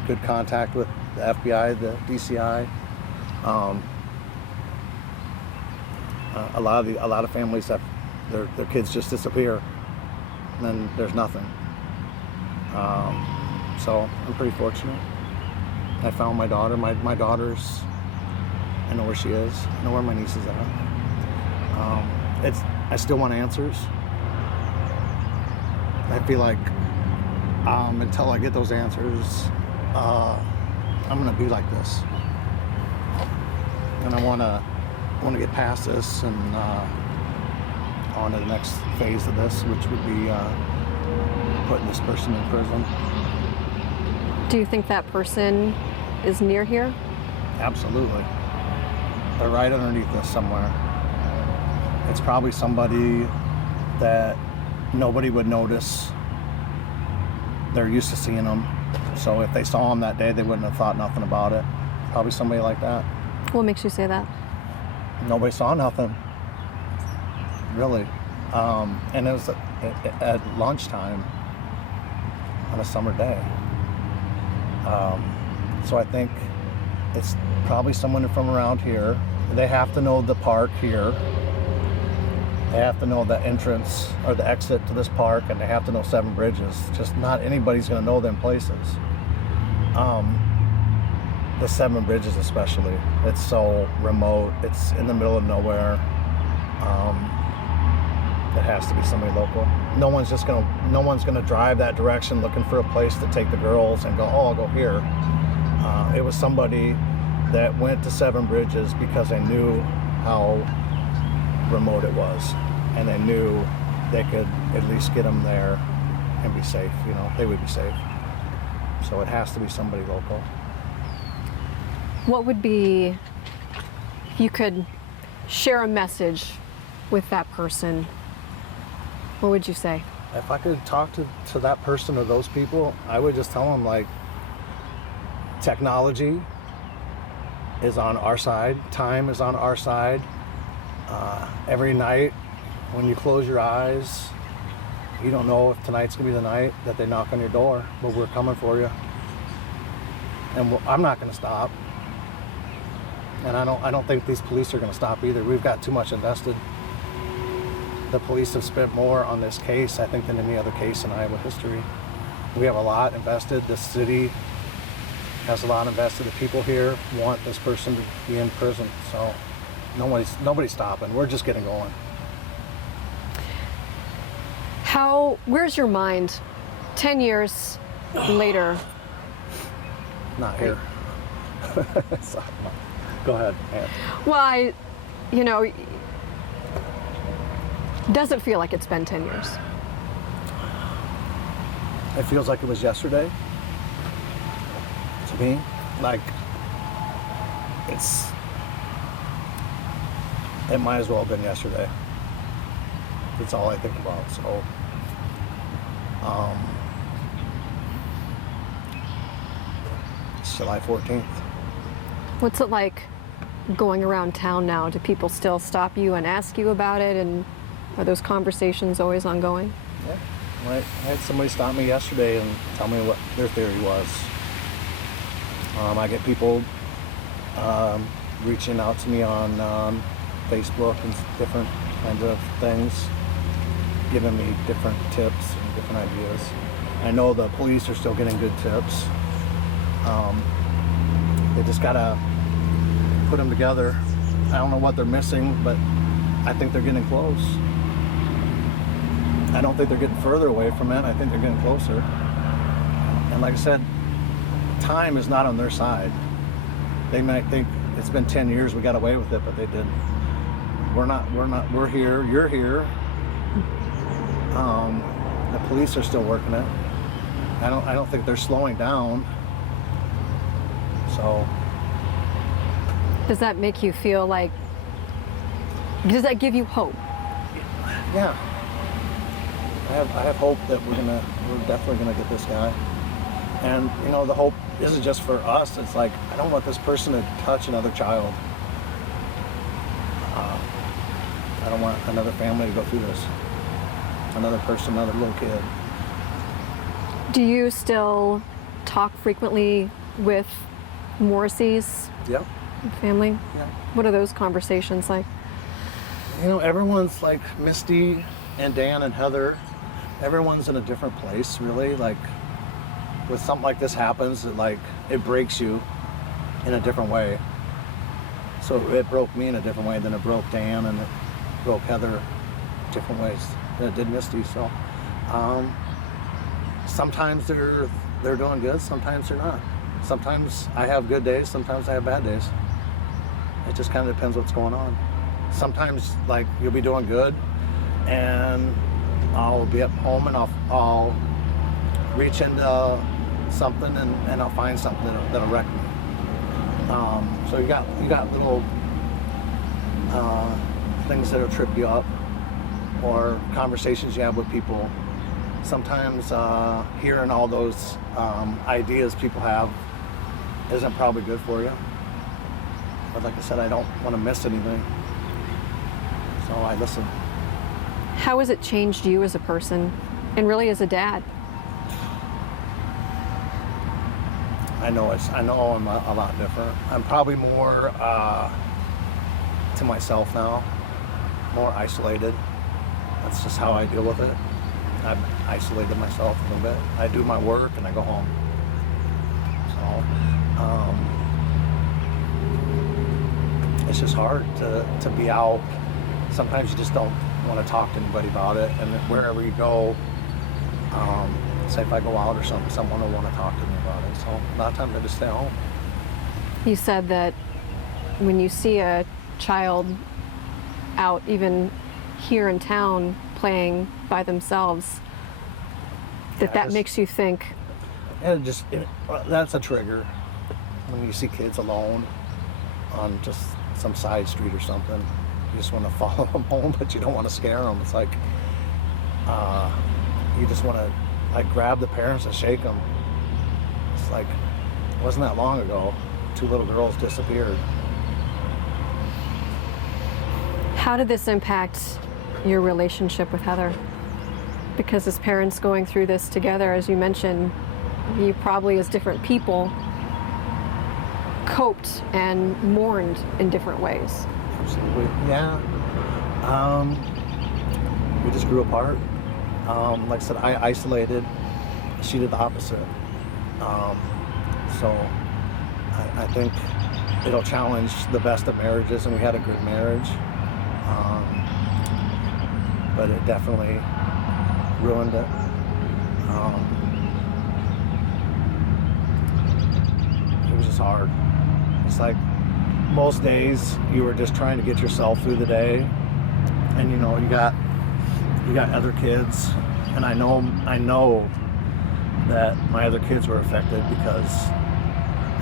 good contact with the FBI, the DCI. A lot of families have their kids just disappear, and then there's nothing. So I'm pretty fortunate. I found my daughter. My daughter's. I know where she is. I know where my niece is at. I still want answers. I feel like until I get those answers, I'm gonna be like this, and I wanna get past this and on to the next phase of this, which would be putting this person in prison. Do you think that person is near here? Absolutely. They're right underneath us somewhere. It's probably somebody that nobody would notice. They're used to seeing them. So if they saw them that day, they wouldn't have thought nothing about it. Probably somebody like that. What makes you say that? Nobody saw nothing, really. And it was at lunchtime on a summer day. So I think it's probably someone from around here. They have to know the park here. They have to know the entrance or the exit to this park, and they have to know Seven Bridges. Just not anybody's gonna know them places. The Seven Bridges especially. It's so remote. It's in the middle of nowhere. It has to be somebody local. No one's gonna drive that direction looking for a place to take the girls and go, oh, I'll go here. It was somebody that went to Seven Bridges because they knew how remote it was, and they knew they could at least get them there and be safe. You know, they would be safe. So it has to be somebody local. What would be, if you could share a message with that person, what would you say? If I could talk to that person or those people, I would just tell them, like, technology is on our side, time is on our side. Every night when you close your eyes, you don't know if tonight's gonna be the night that they knock on your door, but we're coming for you. And I'm not gonna stop. And I don't think these police are gonna stop either. We've got too much invested. The police have spent more on this case, I think, than any other case in Iowa history. We have a lot invested. The city has a lot invested. The people here want this person to be in prison. So nobody's stopping. We're just getting going. Where's your mind 10 years later? Not here. So, go ahead, Ann. Well, doesn't feel like it's been 10 years. It feels like it was yesterday to me. Like, it might as well have been yesterday. That's all I think about. So, it's July 14th. What's it like going around town now? Do people still stop you and ask you about it? And are those conversations always ongoing? Yeah. I had somebody stop me yesterday and tell me what their theory was. I get people reaching out to me on Facebook and different kinds of things, giving me different tips and different ideas. I know the police are still getting good tips. They just gotta put them together. I don't know what they're missing, but I think they're getting close. I don't think they're getting further away from it. I think they're getting closer. And like I said, time is not on their side. They might think it's been 10 years, we got away with it, but they didn't. We're here, you're here. The police are still working it. I don't think they're slowing down. So. Does that make you feel like, does that give you hope? Yeah. I have hope that we're definitely gonna get this guy. And the hope isn't just for us. It's like, I don't want this person to touch another child. I don't want another family to go through this. Another person, another little kid. Do you still talk frequently with Morrissey's Yep. family? Yeah. What are those conversations like? Everyone's like Misty and Dan and Heather. Everyone's in a different place, really. Like, when something like this happens, it breaks you in a different way. So it broke me in a different way than it broke Dan, and it broke Heather different ways than it did Misty. So sometimes they're doing good, sometimes they're not. Sometimes I have good days, sometimes I have bad days. It just kind of depends what's going on. Sometimes, like, you'll be doing good, and I'll be at home and I'll reach into something and I'll find something that'll wreck me. So you got little things that'll trip you up, or conversations you have with people. Sometimes hearing all those ideas people have isn't probably good for you. But like I said, I don't want to miss anything, so I listen. How has it changed you as a person, and really as a dad? I know I'm a lot different. I'm probably more to myself now, more isolated. That's just how I deal with it. I've isolated myself a little bit. I do my work and I go home. So it's just hard to be out. Sometimes you just don't want to talk to anybody about it, and wherever you go, say if I go out or something, someone will want to talk to me about it. So a lot of times I just stay home. You said that when you see a child out, even here in town, playing by themselves, that makes you think, And that's a trigger. When you see kids alone on just some side street or something, you just want to follow them home, but you don't want to scare them. It's like, you just want to like grab the parents and shake them. It's like, it wasn't that long ago, 2 little girls disappeared. how did this impact your relationship with Heather? Because as parents going through this together, as you mentioned, you probably as different people coped and mourned in different ways. Absolutely, yeah. We just grew apart. Like I said, I isolated. She did the opposite. So I think it'll challenge the best of marriages, and we had a good marriage. But it definitely ruined it. It was just hard. It's like most days you were just trying to get yourself through the day, and you got other kids, and I know that my other kids were affected because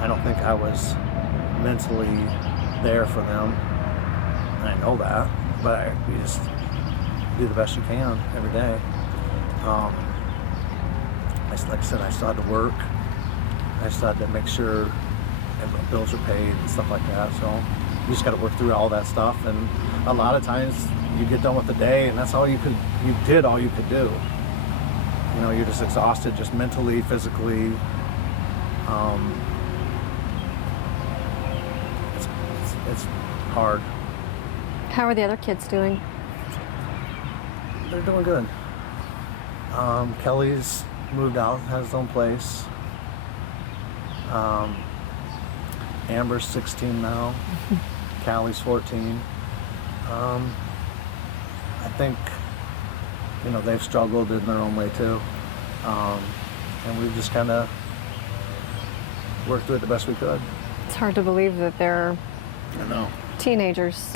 I don't think I was mentally there for them. And I know that, but you just do the best you can every day. Like I said, I still had to work. I still had to make sure bills are paid and stuff like that. So you just got to work through all that stuff. And a lot of times you get done with the day, and that's all you did all you could do. You're just exhausted, just mentally, physically. It's hard. How are the other kids doing? They're doing good. Kelly's moved out, has his own place. Amber's 16 now. Callie's 14. I think, they've struggled in their own way too. And we've just kind of worked through it the best we could. It's hard to believe that they're I know. teenagers.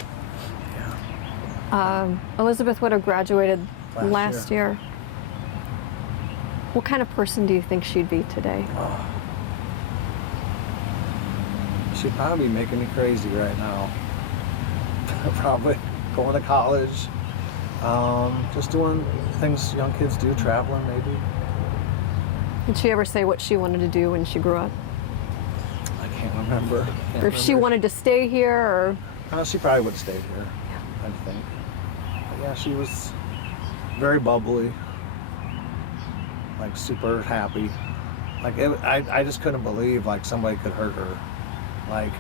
Yeah. Elizabeth would have graduated Last year. What kind of person do you think she'd be today? She'd probably be making me crazy right now. Probably going to college, just doing things young kids do, traveling maybe. Did she ever say what she wanted to do when she grew up? I can't remember. Or if she wanted to stay here, or? She probably would have stayed here, I think. But yeah, she was very bubbly, like super happy. Like I just couldn't believe like somebody could hurt her. Like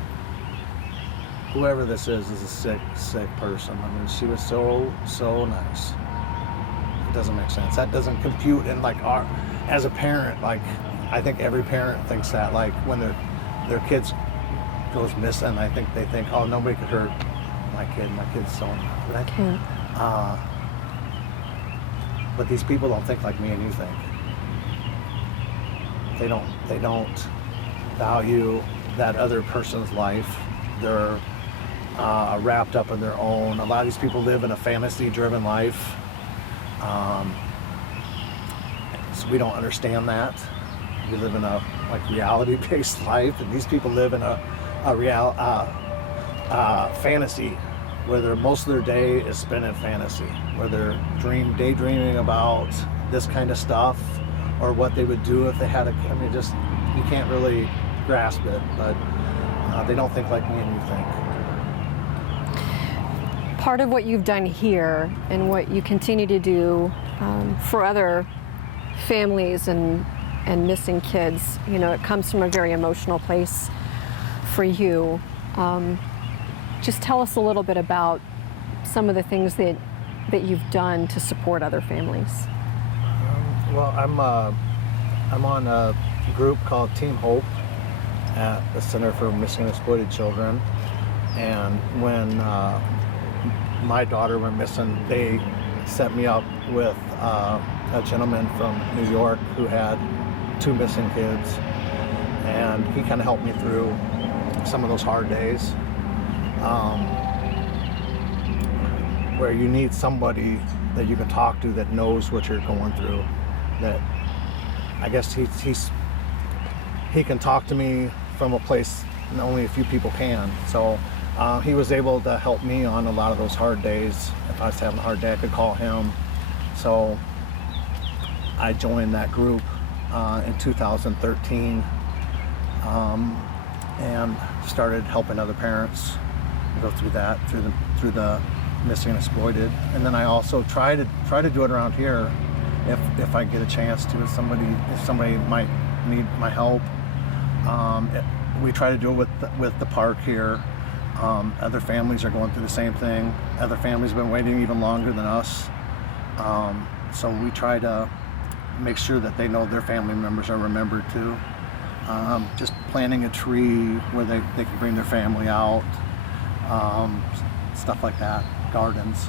whoever this is a sick person. I mean, she was so nice. It doesn't make sense. That doesn't compute in like as a parent. Like I think every parent thinks that. Like when their kids goes missing, I think they think, oh, nobody could hurt my kid. My kid's so nice. But these people don't think like me and you think. They don't value that other person's life. They're wrapped up in their own. A lot of these people live in a fantasy-driven life. So we don't understand that. We live in a reality-based life, and these people live in a fantasy, where most of their day is spent in fantasy, where they're daydreaming about this kind of stuff, or what they would do if they had you can't really grasp it, but they don't think like me and you think. Part of what you've done here and what you continue to do for other families and missing kids, it comes from a very emotional place for you. Just tell us a little bit about some of the things that you've done to support other families. Well, I'm on a group called Team Hope at the Center for Missing and Exploited Children, and when my daughter went missing, they set me up with a gentleman from New York who had 2 missing kids, and he kind of helped me through some of those hard days. where you need somebody that you can talk to that knows what you're going through. That I guess he can talk to me from a place only a few people can. So he was able to help me on a lot of those hard days. If I was having a hard day, I could call him. So I joined that group in 2013 and started helping other parents go through that, through the missing and exploited. And then I also try to do it around here if I get a chance to. If somebody might need my help. We try to do it with the park here. Other families are going through the same thing. Other families have been waiting even longer than us. So we try to make sure that they know their family members are remembered too. Just planting a tree where they can bring their family out, stuff like that, gardens.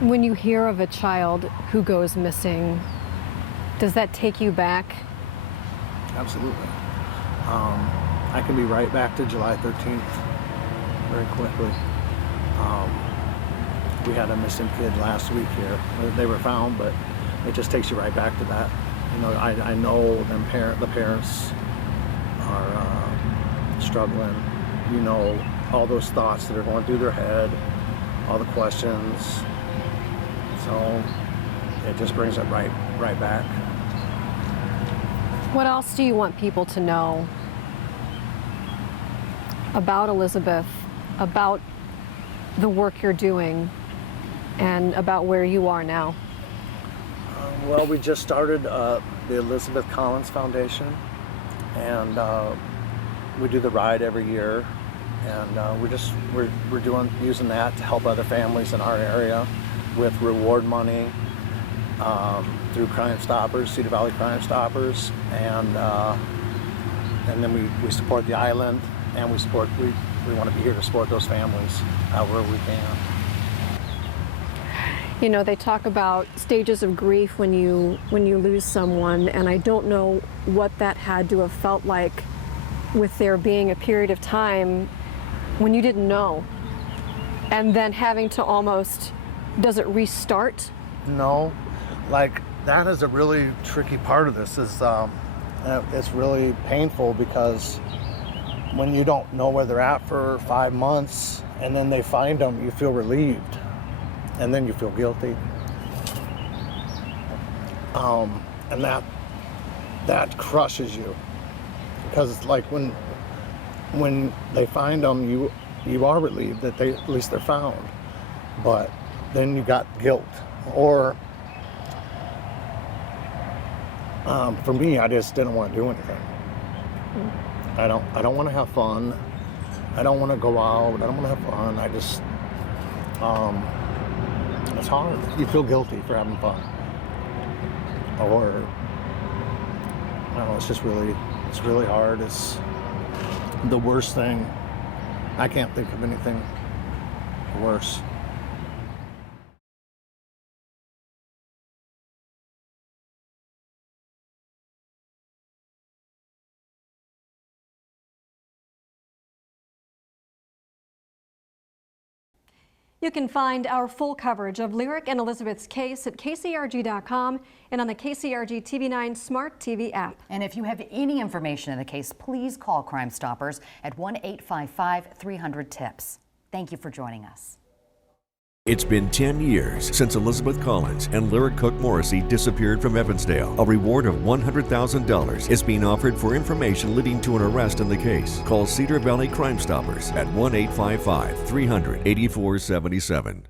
When you hear of a child who goes missing, does that take you back? Absolutely. I can be right back to July 13th very quickly. We had a missing kid last week here. They were found, but it just takes you right back to that. You know, I know the parents are struggling. You know, all those thoughts that are going through their head, all the questions. So it just brings it right back. What else do you want people to know about Elizabeth, about the work you're doing, and about where you are now? Well, we just started the Elizabeth Collins Foundation, and we do the ride every year, and we're using that to help other families in our area with reward money through Crime Stoppers, Cedar Valley Crime Stoppers, and then we support the island, and we want to be here to support those families wherever we can. You know, they talk about stages of grief when you lose someone, and I don't know what that had to have felt like with there being a period of time when you didn't know, and then having to almost, does it restart? No, like that is a really tricky part of this. It's really painful because when you don't know where they're at for 5 months and then they find them, you feel relieved. And then you feel guilty. And that crushes you. Because it's like when they find them, you are relieved that at least they're found. But then you got guilt. Or for me, I just didn't want to do anything. I don't want to have fun. I don't want to go out. I don't want to have fun. I just it's hard. You feel guilty for having fun. Or, I don't know, it's really hard. It's the worst thing. I can't think of anything worse. You can find our full coverage of Lyric and Elizabeth's case at kcrg.com and on the KCRG TV9 Smart TV app. And if you have any information in the case, please call Crime Stoppers at 1-855-300-TIPS. Thank you for joining us. It's been 10 years since Elizabeth Collins and Lyric Cook-Morrissey disappeared from Evansdale. A reward of $100,000 is being offered for information leading to an arrest in the case. Call Cedar Valley Crime Stoppers at 1-855-300-8477.